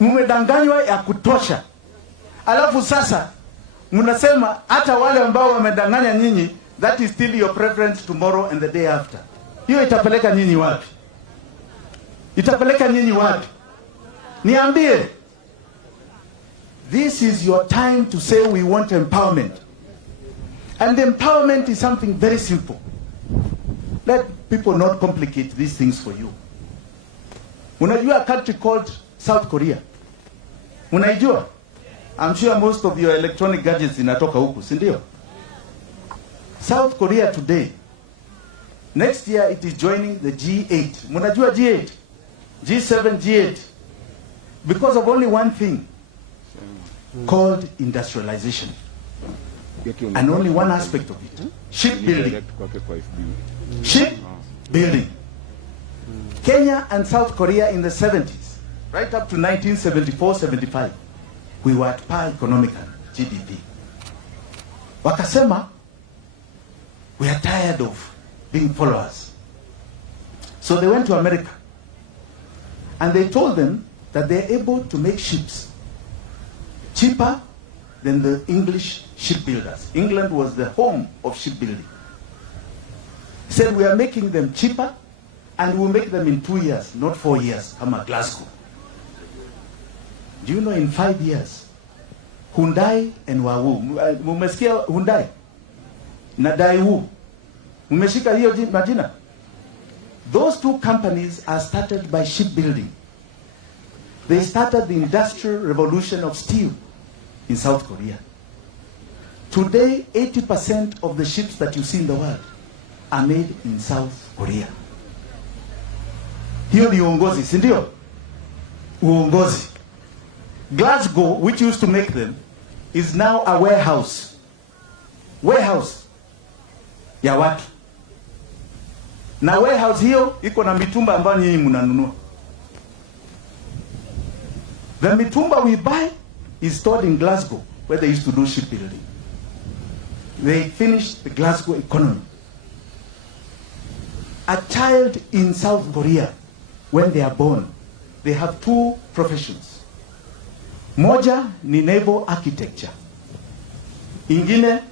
Mumedanganywa ya kutosha. Alafu sasa, munasema hata wale ambao wamedanganya nyinyi, that is still your preference tomorrow and the day after. Hiyo itapeleka nyinyi wapi? Itapeleka nyinyi wapi? Niambie. This is your time to say we want empowerment. And empowerment is something very simple. Let people not complicate these things for you. Unajua a country called South Korea? Unaijua? I'm sure most of your electronic gadgets inatoka huku, si ndio? South Korea today, next year it is joining the G8. Munajua G8? G7, G8. Because of only one thing called industrialization. And only one aspect of it. Shipbuilding. Shipbuilding. Kenya and South Korea in the 70s, right up to 1974-75, we were at par economical GDP. Wakasema, we are tired of being followers. So they went to America. And they told them that they're able to make ships cheaper than the English shipbuilders. England was the home of shipbuilding. Said we are making them cheaper and we'll make them in 2 years, not 4 years, kama Glasgow. Do you know in 5 years, Hyundai and Wawu, mumesikia Hyundai na Daewoo, mumeshika hiyo majina? Those two companies are started by shipbuilding. They started the industrial revolution of steel in South Korea. Today, 80% of the ships that you see in the world are made in South Korea. Hiyo ni uongozi, si ndio? Uongozi. Glasgow, which used to make them, is now a warehouse. Warehouse ya watu. Na warehouse hiyo iko na mitumba ambayo nyinyi mnanunua. The mitumba we buy is stored in Glasgow, where they used to do shipbuilding. They finished the Glasgow economy. A child in South Korea, when they are born, they have two professions. Moja ni naval architecture. Ingine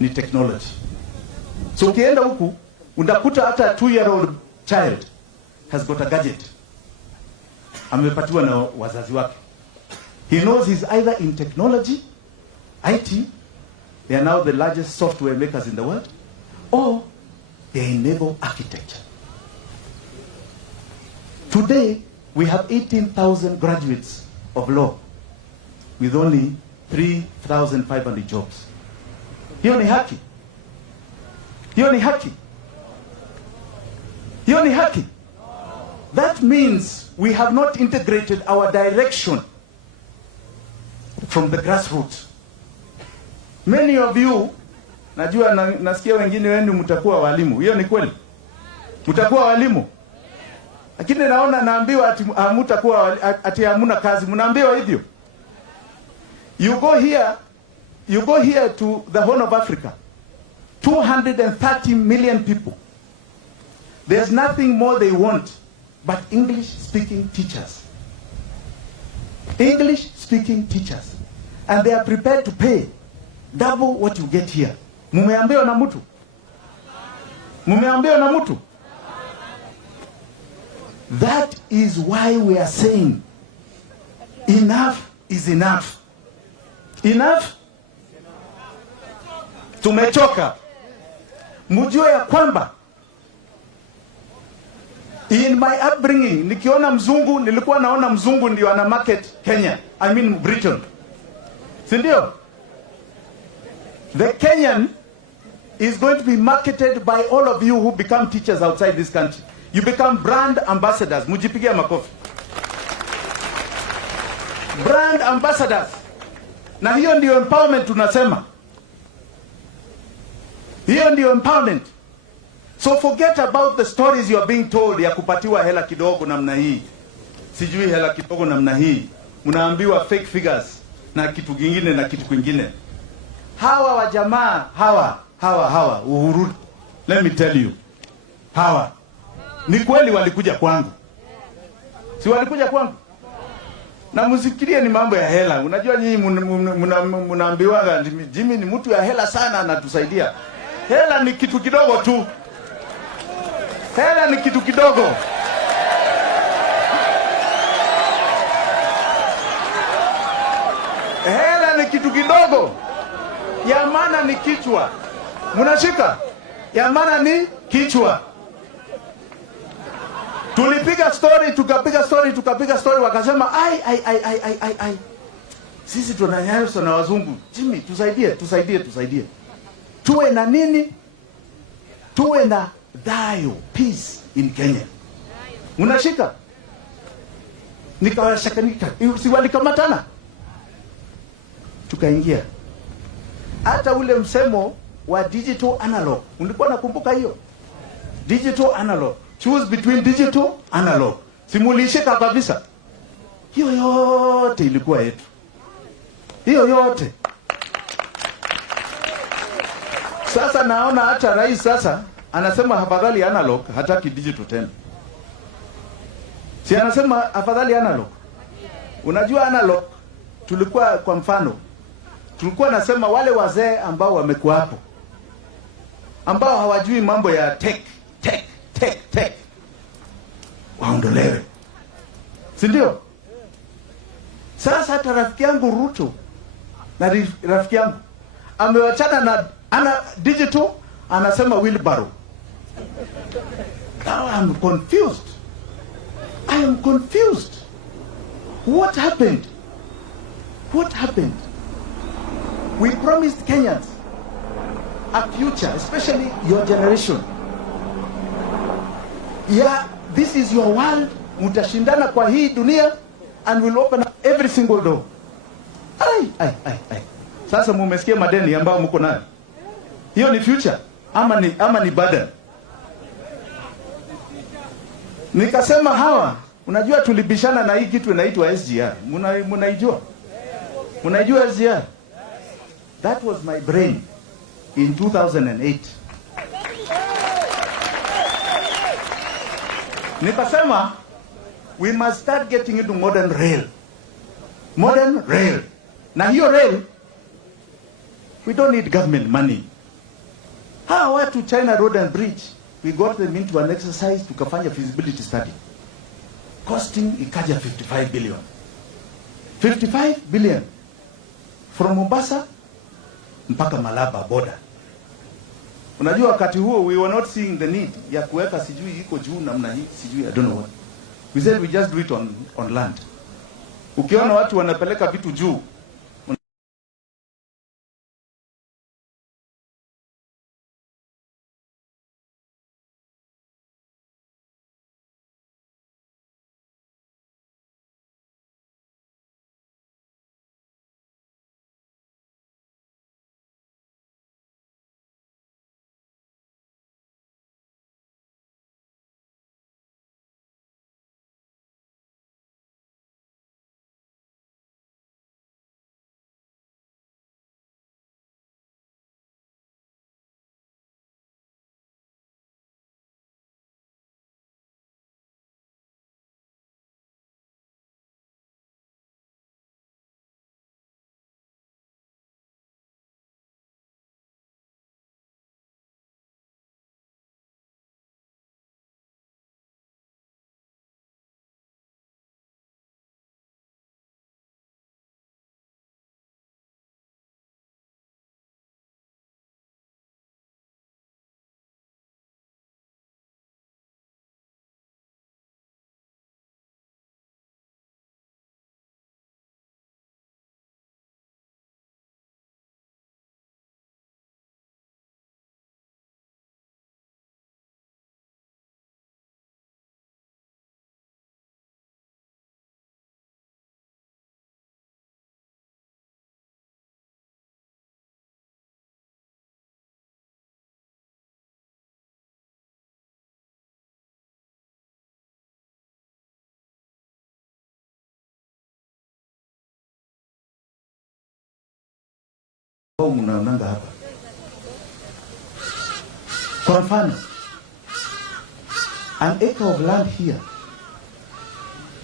ni technology. So ukienda huku, unakuta hata a 2-year-old child has got a gadget. Amepatiwa na wazazi wake. He knows he's either in technology, IT, they are now the largest software makers in the world, or they are in naval architecture. Today, we have 18,000 graduates of law with only 3,500 jobs. Hiyo ni haki? Hiyo ni haki? Hiyo ni haki? That means we have not integrated our direction from the grassroots. Many of you, najua nasikia wengine wenu mtakuwa walimu. Hiyo ni kweli? Mtakuwa walimu? Lakini naambiwa ati hamuna kazi. Mnaambiwa hivyo? You go here to the Horn of Africa. 230 million people. There's nothing more they want but English-speaking teachers. English-speaking teachers. And they are prepared to pay double what you get here. Mumeambiwa na mtu? Mumeambiwa na mtu? That is why we are saying enough is enough. Enough. Tumechoka. Mjue ya kwamba in my upbringing, nikiona mzungu, nilikuwa naona mzungu ndio ana market Kenya. I mean Britain. Si ndio? The Kenyan is going to be marketed by all of you who become teachers outside this country. You become brand ambassadors. Mujipigia makofi. Brand ambassadors. Na hiyo ndio empowerment tunasema. Hiyo ndio empowerment. So forget about the stories you are being told ya kupatiwa hela kidogo namna hii. Sijui hela kidogo namna hii. Mnaambiwa fake figures na kitu kingine na kitu kingine. Hawa wa jamaa, hawa Uhuru. Let me tell you. Hawa ni kweli walikuja kwangu. Si walikuja kwangu? Na msifikirie ni mambo ya hela. Unajua nyinyi mnaambiwa Jimmy ni mtu ya hela sana anatusaidia. Hela ni kitu kidogo tu. Hela ni kitu kidogo. Hela ni kitu kidogo. Ya maana ni kichwa. Mnashika? Ya maana ni kichwa. Tulipiga story, tukapiga story wakasema ai. Sisi tunanyanyaswa na wazungu. Jimmy, tusaidie. Tuwe na nini? Tuwe na dayo, peace in Kenya. Unashika? Nikawashakanika. Si walikamatana? Tukaingia. Hata ule msemo wa digital analog. Ulikuwa nakumbuka hiyo? Digital analog. Choose between digital analog. Simulishika kabisa. Hiyo yote ilikuwa yetu. Hiyo yote. Sasa naona hata rais sasa anasema afadhali analog, hataki digital tena. Si anasema afadhali analog. Unajua analog, tulikuwa kwa mfano, tulikuwa nasema wale wazee ambao wamekuwa hapo, ambao hawajui mambo ya tech waondolewe. Si ndio? Sasa hata rafiki yangu Ruto na rafiki yangu amewachana na digital, anasema wheelbarrow. Now I'm confused. I am confused. What happened? We promised Kenyans a future, especially your generation. Yeah, this is your world. Mutashindana kwa hii dunia and we'll open up every single door. Ai. Sasa mumesikia madeni ambao mko nayo. Hiyo ni future ama ni burden. Nikasema hawa, unajua tulibishana na hii kitu inaitwa SGR. Mnaijua? Mnaijua SGR? That was my brain in 2008. Nikasema we must start getting into modern rail. Na hiyo rail, we don't need government money. Hawa to China Road and Bridge, we got them into an exercise, tukafanya feasibility study. Costing ikaja 55 billion. 55 billion. From Mombasa mpaka Malaba border. Unajua wakati huo we were not seeing the need ya kuweka sijui iko juu namna hii, sijui I don't know what. We said we just do it on land. Ukiona watu wanapeleka vitu juu Mnaonanga hapa. Kwa mfano, an acre of land here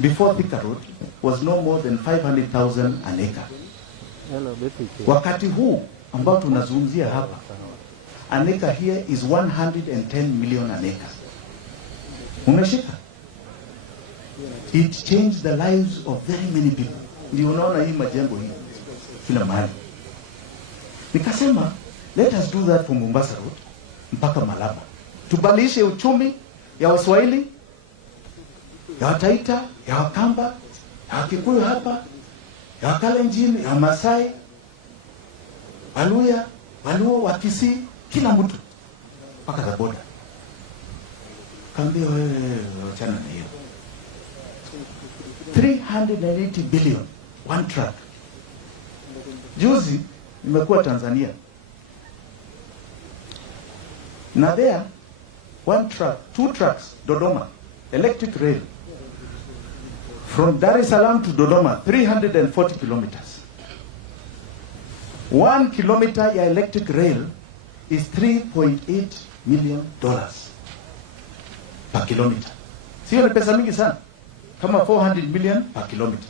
before Thika Road was no more than 500,000 an acre. Wakati huu ambao tunazungumzia hapa, an acre here is 110 million an acre. Umeshika? It changed the lives of very many people. Ndio unaona hii majengo hii kila mahali. Nikasema let us do that from Mombasa Road mpaka Malaba. Tubadilishe uchumi ya Waswahili, ya Wataita, ya Wakamba, ya Wakikuyu hapa, ya Wakalenjin, ya Masai, Waluya, Waluo, Wakisii, kila mtu mpaka the border. Kaambia wewe wachana na hiyo. 380 billion one truck. Juzi nimekuwa Tanzania. Na there one truck, two trucks, Dodoma, electric rail. From Dar es Salaam to Dodoma, 340 kilometers. 1 kilometer ya electric rail is $3.8 million per kilometer. Sio ni pesa mingi sana. Kama 400 million per kilometer.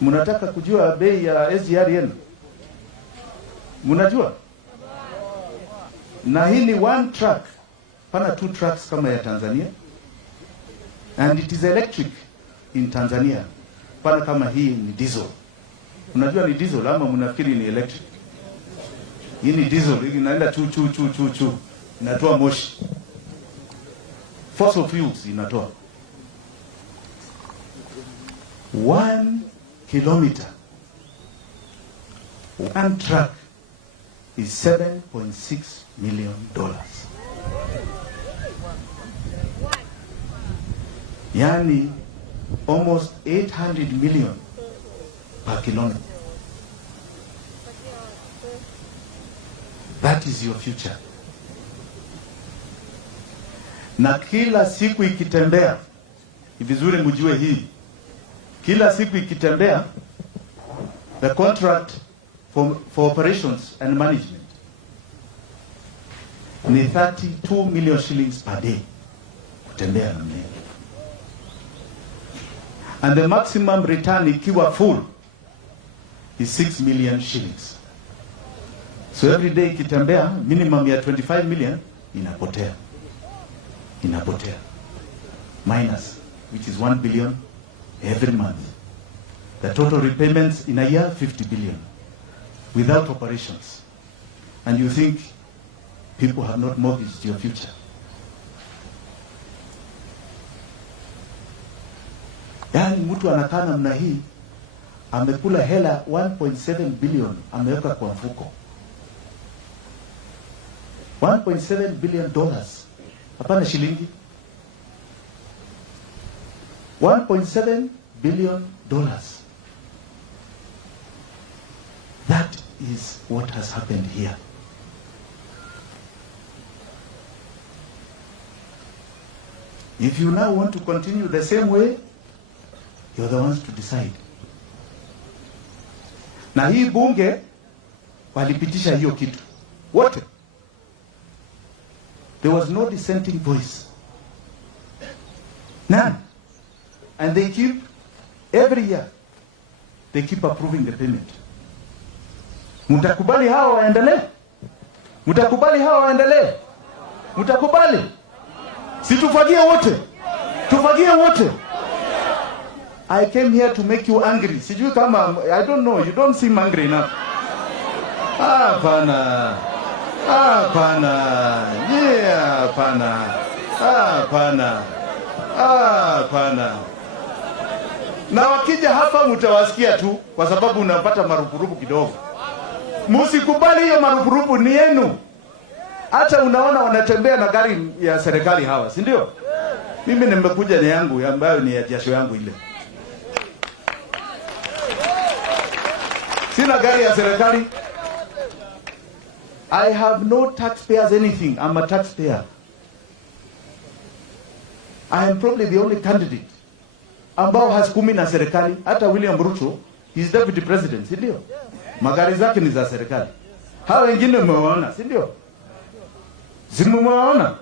Mnataka kujua bei ya SGR yenu? Mnajua? Na hii ni one truck, pana two trucks kama ya Tanzania. And it is electric in Tanzania. Pana kama hii ni diesel. Unajua ni diesel ama mnafikiri ni electric? Hii ni diesel, hii inaenda chu. Inatoa moshi. Fossil fuels inatoa. 1 kilometer, one truck is $7.6 million. Yani almost 800 million per kilometer. That is your future. Na kila siku ikitembea, ni vizuri mjue hii. Kila siku ikitembea, the contract for operations and management ni 32 million shillings per day kutembea na mimi. And the maximum return ikiwa full is 6 million shillings. So every day ikitembea, minimum ya 25 million inapotea. Minus, which is 1 billion every month. The total repayments in a year, 50 billion. Without operations. And you think people have not mortgaged your future. Yani mtu anakaa namna hii, amekula hela 1.7 billion, ameweka kwa mfuko. 1.7 billion dollars. Hapana shilingi. 1.7 billion dollars. That is what has happened here. If you now want to continue the same way, you're the ones to decide. Na hii bunge walipitisha hiyo kitu. Wote. There was no dissenting voice. None. And they keep, every year, they keep approving the payment. Mutakubali hawa waendelee? Mutakubali hawa waendelee? Mutakubali? Si tufagie wote? Tufagie wote? I came here to make you angry. Sijui kama, I don't know, you don't seem angry enough. Hapana. Hapana. Yeah, hapana. Hapana. Hapana. Na wakija hapa mtawasikia tu kwa sababu unapata marupurupu kidogo. Msikubali hiyo marupurupu ni yenu. Hata unaona wanatembea na gari ya serikali hawa, si ndio? Mimi nimekuja na yangu ambayo ni ya jasho yangu ile. Sina gari ya serikali. I have no taxpayers anything. I'm a taxpayer. I am probably the only candidate ambao hasikumi na serikali. Hata William Ruto, he's deputy president, si ndio? Magari zake ni za serikali. Hao wengine umewaona, si ndio? Zimumewaona?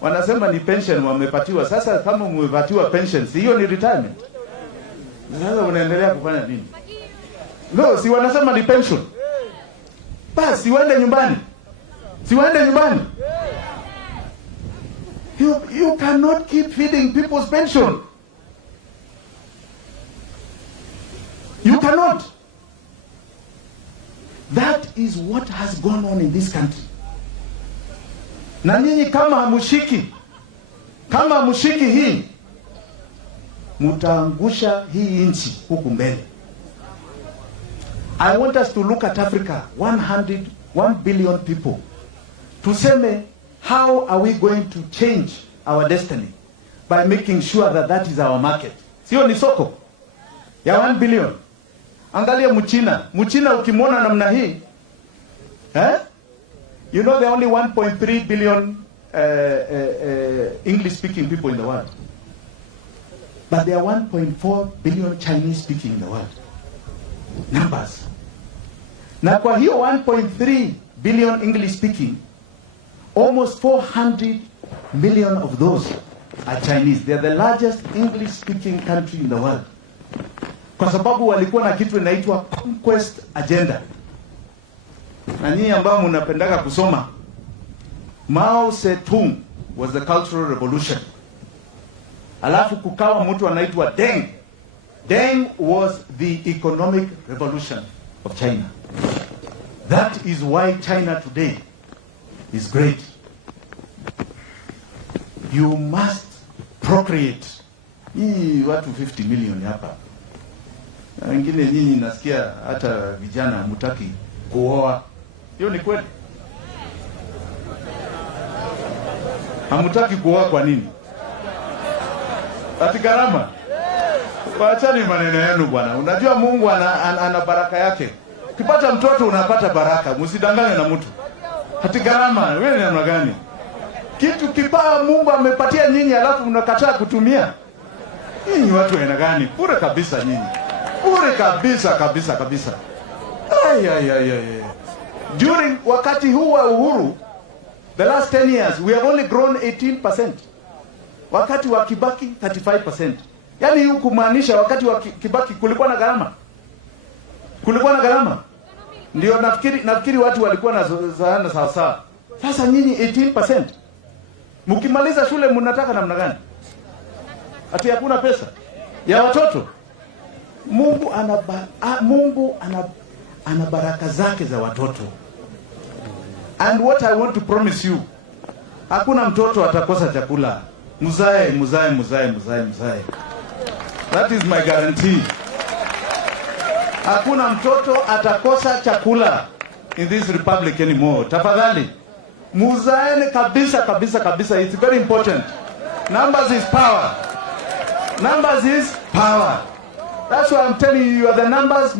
Wanasema ni pension wamepatiwa. Sasa kama umepatiwa pension, si hiyo ni retirement? Sasa unaendelea kufanya nini? No, si wanasema ni pension. Basi waende nyumbani. Si waende nyumbani. You cannot keep feeding people's pension. You cannot. That is what has gone on in this country. Na nyinyi kama hamushiki hii, mutaangusha hii nchi huku mbele. I want us to look at Africa, 1 billion people. Tuseme, how are we going to change our destiny? By making sure that that is our market. Sio ni soko ya 1 billion. Angalia Mchina ukimwona namna hii, you know there are only 1.3 billion English speaking people in the world. But there are 1.4 billion Chinese speaking in the world. Numbers. Na kwa hiyo 1.3 billion English speaking, almost 400 million of those are Chinese. They are the largest English speaking country in the world. Kwa sababu walikuwa na kitu inaitwa conquest agenda. Na nyinyi ambao mnapendaka kusoma, Mao Zedong was the cultural revolution. Alafu kukawa mtu anaitwa Deng. Deng was the economic revolution of China. That is why China today is great. You must procreate. Hii watu 50 million hapa. Wengine nyinyi nasikia hata vijana hamtaki kuoa. Hiyo ni kweli? Hamtaki kuoa kwa nini? Ati gharama? Waachani maneno yenu bwana. Unajua Mungu ana baraka yake. Ukipata mtoto unapata baraka. Msidanganye na mtu. Ati gharama, wewe ni namna gani? Kitu kibaya Mungu amepatia nyinyi alafu mnakataa kutumia. Nyinyi watu aina gani? Bure kabisa nyinyi. Bure kabisa. Ay. During wakati huu wa uhuru, the last 10 years, we have only grown 18%. Wakati wa Kibaki 35%. Yaani hii kumaanisha wakati wa Kibaki kulikuwa na gharama. Ndio nafikiri watu walikuwa na zaana sawa. Sasa nyinyi 18%. Mkimaliza shule mnataka namna gani? Ati hakuna pesa ya watoto. Mungu ana baraka zake za watoto. And what I want to promise you, hakuna mtoto atakosa chakula. Muzae. That is my guarantee. Hakuna mtoto atakosa chakula in this republic anymore. Tafadhali muzae kabisa. It's very important. Numbers is power. That's why I'm telling you are the numbers.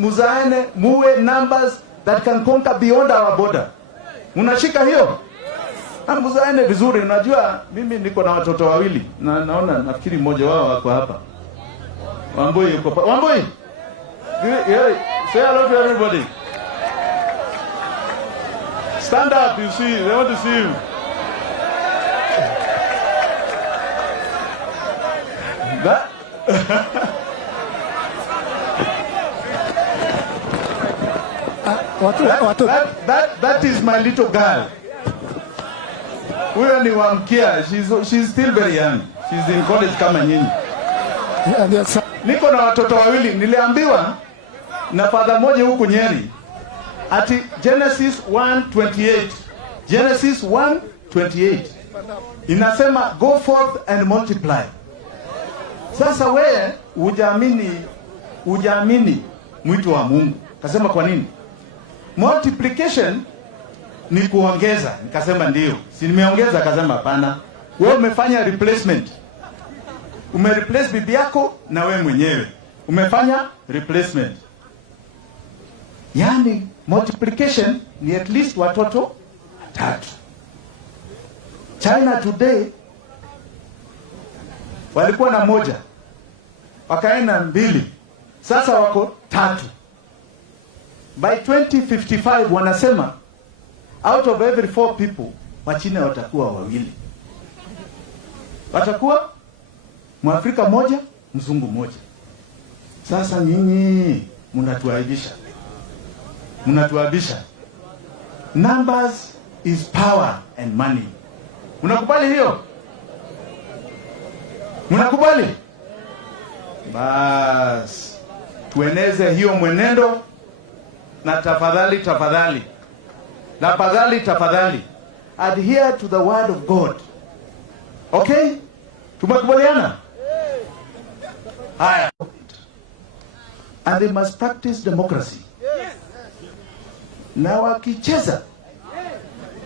Muwe numbers that can conquer beyond our border. Munashika hiyo? Muzaene vizuri. Unajua mimi niko na watoto wawili. Naona nafikiri mmoja wao wako hapa. Wamboi yuko hapa. Wamboi. Say hello to everybody. Stand up, you see. They want to see you. That is my little girl. Huyo ni wamkia. She's still very young. She's in college kama nyinyi. Niko na watoto wawili. Niliambiwa na father moja huku Nyeri ati Genesis 1:28. Genesis 1:28 inasema go forth and multiply. Sasa wewe hujaamini mwito wa Mungu. Kasema kwa nini? Multiplication ni kuongeza. Nikasema ndio. Si nimeongeza? Akasema hapana. Wewe umefanya replacement. Umereplace bibi yako na wewe mwenyewe. Umefanya replacement. Yani multiplication ni at least watoto 3. China today walikuwa na 1, wakaenda 2, sasa wako 3. by 2055 wanasema out of every 4 people Wachina watakuwa wawili. Watakuwa Mwafrika moja, mzungu moja. Sasa nyinyi mnatuaibisha. Mnatuaibisha. Numbers is power and money. Mnakubali hiyo? Mnakubali? Bas, tueneze hiyo mwenendo, na tafadhali adhere to the word of God. Okay? Tumekubaliana? Haya. And they must practice democracy. Na wakicheza,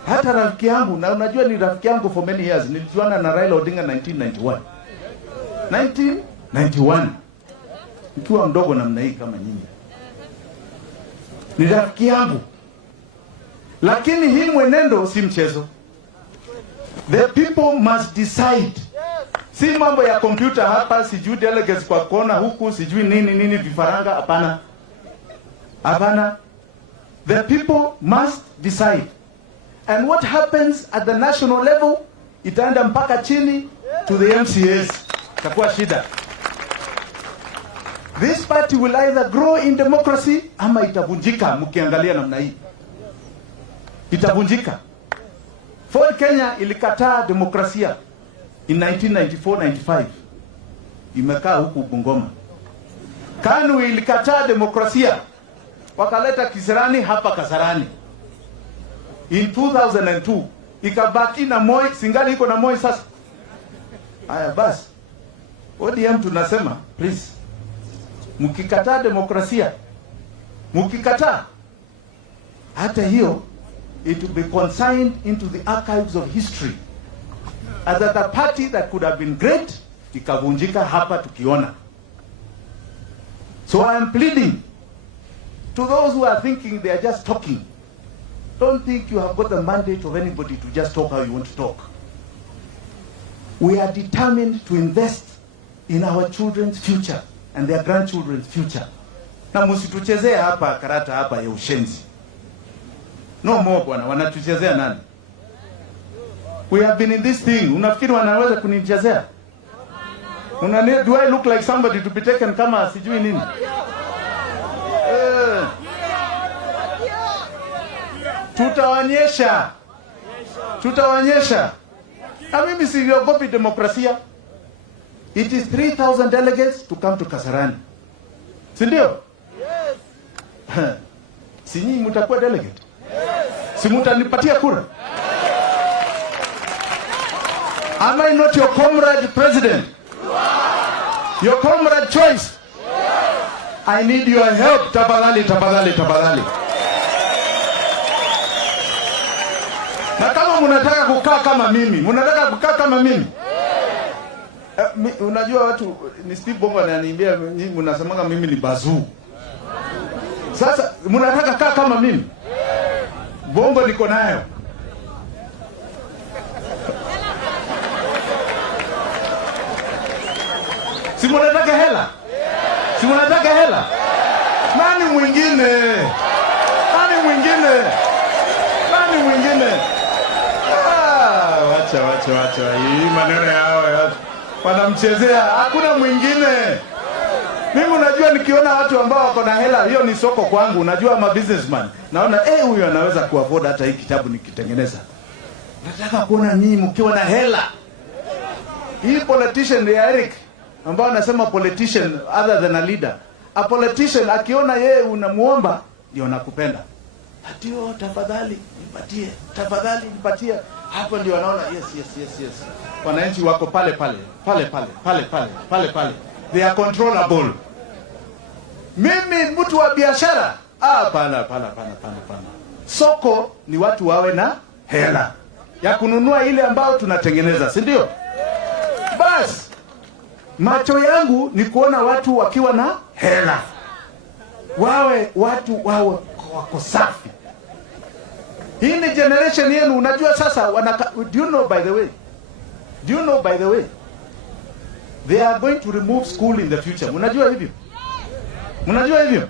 hata rafiki yangu, na unajua ni rafiki yangu for many years, nilijuana na Raila Odinga 1991 nikiwa mdogo namna hii kama nyinyi. Ni rafiki yangu. Lakini hii mwenendo si mchezo. The people must decide. Si mambo ya kompyuta hapa, sijui delegates kwa kona huku, sijui nini vifaranga, hapana. Hapana. The people must decide. And what happens at the national level, itaenda mpaka chini to the MCAs. Itakuwa shida. This party will either grow in democracy ama itavunjika. Mkiangalia namna hii itavunjika. Ford Kenya ilikataa demokrasia in 1994-95. Imekaa huku Bungoma. KANU ilikataa demokrasia, wakaleta Kisirani hapa Kasarani. In 2002 ikabaki na Moi, singali iko na Moi sasa. Haya basi, ODM tunasema please, mkikataa demokrasia, mkikataa, hata hiyo it will be consigned into the archives of history as a party that could have been great, ikavunjika hapa tukiona. So I am pleading to those who are thinking they are just talking. Don't think you have got the mandate of anybody to just talk how you want to talk. We are determined to invest in our children's future and their grandchildren's future. Na msituchezea hapa karata hapa ya ushenzi. No more bwana, wanatuchezea nani? We have been in this thing. Unafikiri wanaweza kunichezea? Do I look like somebody to be taken kama sijui nini? Tutaonyesha. Na mimi siogopi demokrasia. It is 3,000 delegates to come to Kasarani. Si ndio? Yes. Si nyinyi mtakuwa delegate? Yes. Si mtanipatia kura? Am I not your comrade president? Your comrade choice? I need your help. Tafadhali. Na kama mnataka kukaa kama mimi, unajua watu ni Steve Bongo ananiambia nyinyi mnasemanga mimi ni bazuu. Sasa mnataka kaa kama mimi? Bongo niko nayo. Si mnataka hela? Nani mwingine? Wacha. Hii maneno yao wanamchezea. Hakuna mwingine. Mimi unajua nikiona watu ambao wako na hela, hiyo ni soko kwangu. Unajua ma businessman. Naona huyu anaweza kuafford hata hii kitabu nikitengeneza. Nataka kuona nyinyi mkiwa na hela. Hii politician ya Eric ambao anasema politician other than a leader. A politician akiona yeye unamuomba ndio nakupenda. Hatio tafadhali nipatie. Hapo ndio wanaona yes. Wananchi wako pale. They are controllable. Mimi mtu wa biashara, hapana. Soko ni watu wawe na hela ya kununua ile ambao tunatengeneza, si ndio? Bas, macho yangu ni kuona watu wakiwa na hela. Watu wawe wako safi. Hii ni generation yenu, unajua sasa do you know by the way they are going to remove school in the future. Mnajua hivyo?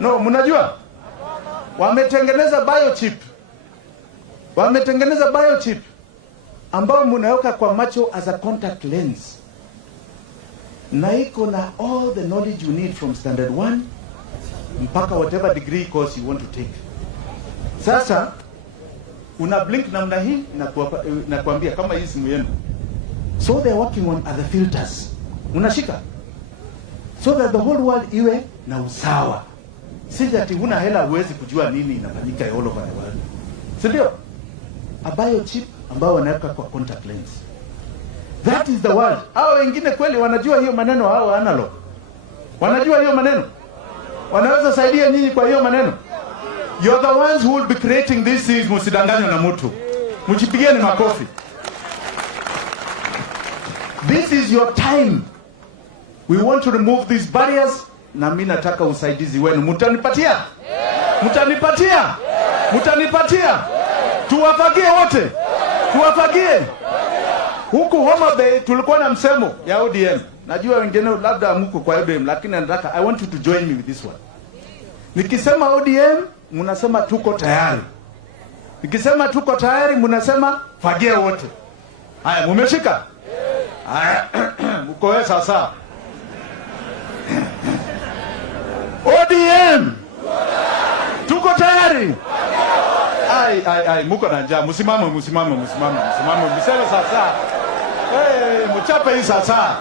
No, mnajua? wametengeneza biochip ambao mnaweka kwa macho as a contact lens, na iko na all the knowledge you need from standard 1 mpaka whatever degree course you want to take. Sasa una blink namna hii na kuambia kama hii simu yenu. So they are working on other filters. Unashika so that the whole world iwe na usawa. Si that huna hela huwezi kujua nini inafanyika all over the world. Si ndio? A biochip ambao wanaweka kwa contact lens. That is the world. Hao wengine kweli wanajua hiyo maneno, hao analog. Wanajua hiyo maneno. Wanaweza saidia nyinyi kwa hiyo maneno. You are the ones who will be creating these things. Msidanganywe na mtu. Mjipigieni makofi. This is your time. We want to remove these barriers. Na mimi nataka usaidizi wenu. Mtanipatia? Mtanipatia? Mtanipatia? Tuwafagie wote. Tuwafagie. Huku Homa Bay tulikuwa na msemo ya ODM. Najua wengine labda hamko kwa ODM, lakini nataka I want you to join me with this one. Nikisema ODM, mnasema tuko tayari. Nikisema tuko tayari, mnasema fagia wote. Haya, mumeshika? Haya, mko wewe sasa. ODM. Tuko tayari. Ai, muko na njaa. Msimame. Mseme sasa. Mchape hii sasa.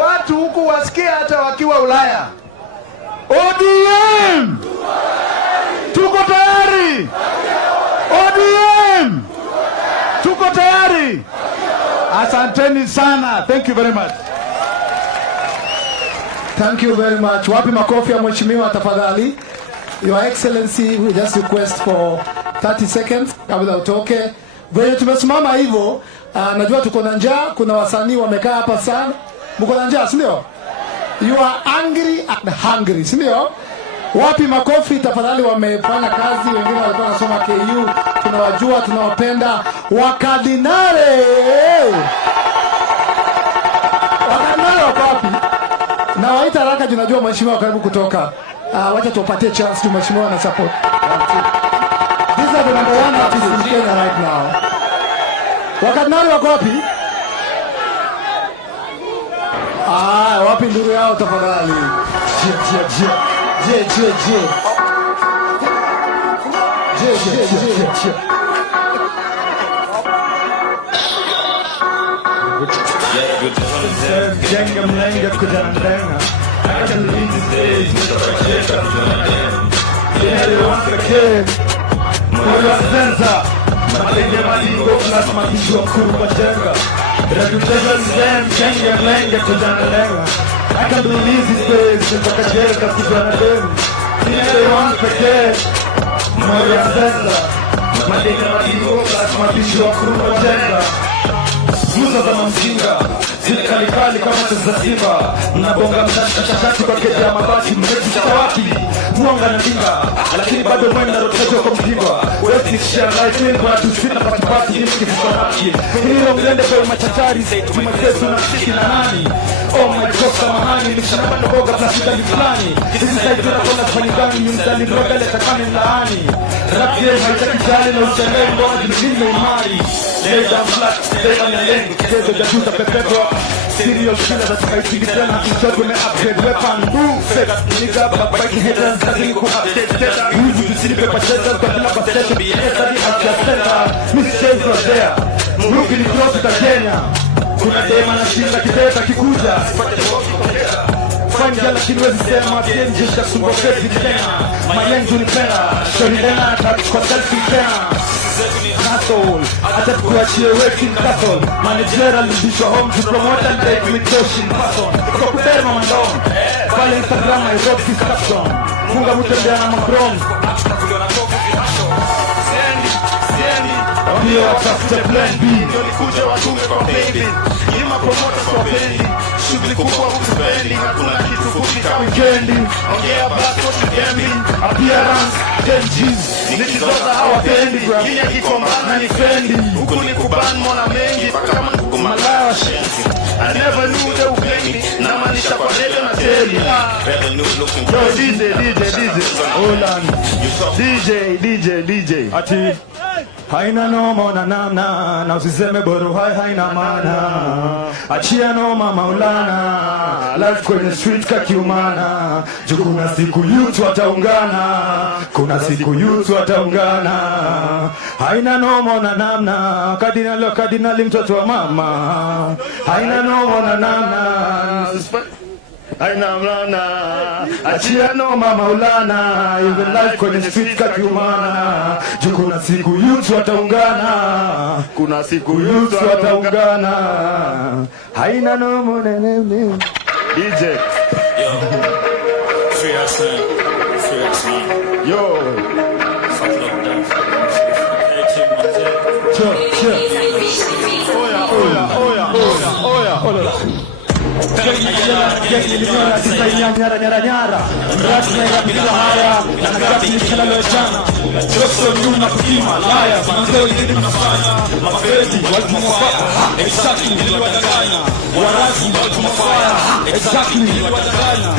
Watu huku wasikia hata wakiwa Ulaya. ODM. Tuko tayari. ODM. Tuko tayari. Asanteni sana. Thank you very much. Thank you very much. Wapi makofi ya mheshimiwa tafadhali? Your Excellency, we just request for 30 seconds kabla utoke. Vile tumesimama hivyo, najua tuko na njaa, kuna wasanii wamekaa hapa sana. Mko na njaa, si ndio? You are angry and hungry, si ndio? Wapi makofi tafadhali, wamefanya kazi, wengine walikuwa wanasoma KU, tunawajua, tunawapenda. Wakadinare! Wakadinare wako wapi? Na waita haraka tunajua mheshimiwa karibu kutoka. Wacha tuwapatie chance tu mheshimiwa na support. These are the number one artists in Kenya right now. Wakadinari wako wapi? Wapi nduru yao tafadhali? Jenga mlenga kujandenga. I can believe these days, Mr. Jenga kujandenga. Yeah, they want the kid. Moyo senza. Matenge malingo plus matingo kurwa jenga. Reputation zen, jenga mlenga kujandenga. I can believe these days, Mr. Jenga kujandenga. Yeah, they want the kid. Moyo senza. Matenge malingo plus matingo kurwa jenga. Musa za mamsinga, zile kalikali kama za simba. Mnabonga mshashashati kwa kete ya mabati, mrefu wapi? Mwanga na dinga, lakini bado mwenda rotejo kwa mjinga. Wezi share life in kwa tusina patipati ni mkifuka haki. Hilo mlende kwa machachari, tumazezu na mshiki na nani. Oh my God, samahani, mishana bando boga plasita ni fulani. Hizi saituna kwa nafanyigani, yumzali mroga leta kani mlaani. Rap game haitaki jali na uchangai mboga jimzime imari. Lay down flat, stay on your lane. Kezo jajuta pepeto. Serial killer that's fighting it down. Kichogo me upgrade weapon. Fed up nigga, but biting haters. Nothing could update data. Uzu to see the paper cheddar. But in a basket, be everybody at your center. Miss James was there. Muruki ni close to Kenya. Kuna dema na shinda kiteta kikuja. Fanja lakini wezi sema Kenji shasumbo kezi tena. Mayengu ni pena. Shoni dena kwa selfie tena. Hustle, hata kuachie working castle. Manager alibishwa home to promote and take me coaching person. Kwa kuterma mandom. Pale Instagram I wrote this caption. Funga mutembea na Macron. Ndio watafute plan B. Ndio likuje watume kwa baby. Ima promota kwa bendi. Shughuli kubwa hukupendi. Hakuna kitu kufika weekendi. Ongea black what you gambling. Appearance, 10 G's. Nikizoza hawapendi. Kinya kikombana ni fendi. Huku ni kuban mona mengi. Paka kama nguku malaya shensi. I never knew they would blame me. Na manisha kwa radio na teli. Yo, DJ. Hold on. DJ. Ati. Haina noma na namna na usiseme boro haina maana. Achia noma Maulana, life kwenye street kakiumana. Kuna siku youth wataungana. Haina noma na namna, kardinali mtoto wa mama. Haina noma na namna. Haina mlana, achia noma Maulana, even life kwenye street kakiumana. Kuna siku youth wataungana. Haina noma na namna. DJ Free Arsenal. Yo Oya nyara rasmi ya haya na kati ni kila lojana sio nyuma kukima laya manzo hizi mnafanya mafedi walipomfanya exactly ndio wadanganya warazi walipomfanya exactly ndio wadanganya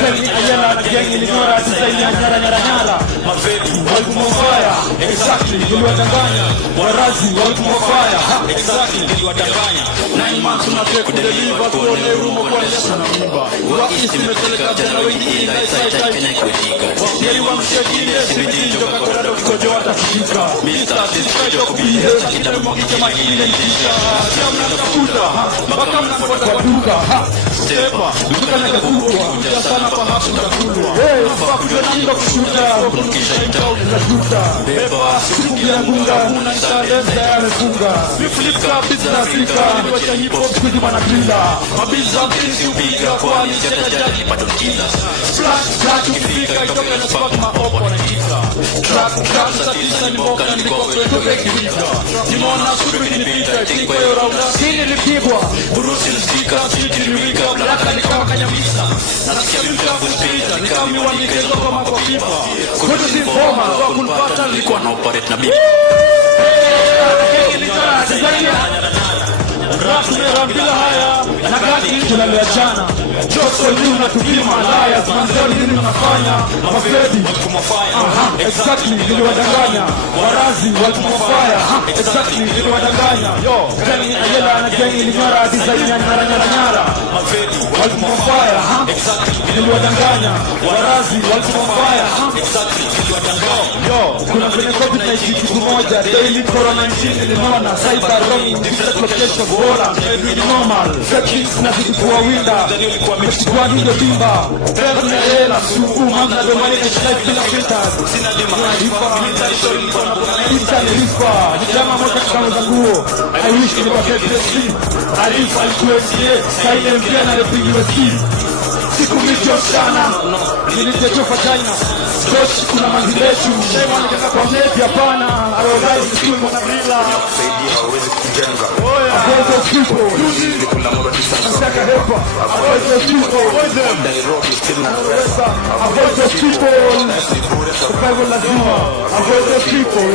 kani ayala na gang ilinora design nyara mafedi walipomfanya exactly ndio wadanganya warazi walipomfanya exactly ndio wadanganya 9 months tunataka kudeliver tuone rumo kwa Yesu na mimba wakati tumetoleka jana wengi na wakati wa mshekini sibidi joka kwa ndo kujoa tafikika Mr. Sisaido kubihe kile mwagike makini nisha kama mnakuta mpaka mnakwenda kwa duka stepa duka na kubwa sana kwa hapo mtakulwa fuck you na ndo kushuta kunukisha itao na juta beba siku ya bunga kuna sadeza yamefunga flip flop business fika kwa hip hop kujima na kila mabiza mtisi upiga kwa ni jadi pato kila flash ukifika itoka na spot maopo na kita trap satisa ni moka ni kope toke kibiga nimeona supi kinipita tikwa yo raunda sini lipigwa burusi nisikika siti niwika blaka ni kama kanyamisa na nasikia mika kupita ni kama miwanikezo kwa makokipa kutu si forma kwa kunipata nilikuwa na operate na bibi Rasmera bila haya na kati tunaliachana Joso liu na tupima laya Manzoni nini unafanya Mafedi exactly nili wadanganya Warazi walikumafaya exactly nili wadanganya Yo Gani ayela na gengi ilingara Design ya nyara Mafedi walikumafaya exactly nili wadanganya Warazi walikumafaya exactly nili wadanganya Yo kuna kwenye COVID-19 kitu moja Daily Corona-19 ilinona Cyber roaming Digital location bora Every normal Fekis na zidu kuwa winda Meshikuwa hiyo timba Trevu na hela Suku mamna domani na shlife bila filters Sina dima Hifa Hita ni rifa Nijama moja kama za nguo I wish ni kwa KPSC Alifa alikuwesie Saile mpia na repigi wesi Siku mijo sana Nilitejofa China Josh kuna manziletu Shema nikaka kwa mneti ya pana Arogai msiku mwana brila Kusaidia hawezi kujenga Avoid those people Nasaka hepa Avoid those people Nairobi still na Avoid those people Survival lazima Avoid those people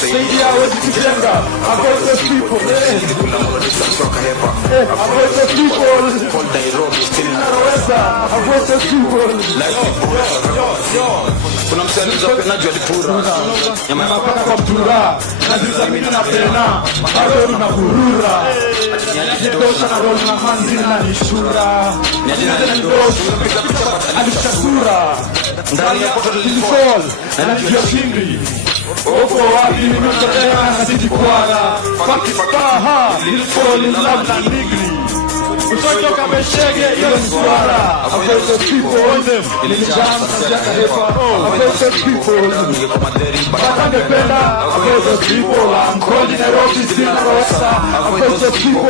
Saidia hawezi kujenga Avoid those people Avoid those people Nairobi still na Avoid those people kuna msaniza penaji walipura Nyama ya mapaka kwa mtura Nazizamini na pena Makaroni na burura Nidosha na roli na manzi na nishura Nidosha Adisha sura Ndani ya poto lilifol Na najua shingri Opo wapi nimetotea na siti kuara Faki fakaha Lilifol in love na nigri Usoto kameshege iyo ni swara Avoid those people Ilijama sajaka hepa Avoid those people Batangependa Avoid those people I'm calling Nairobi still na rosa Avoid those people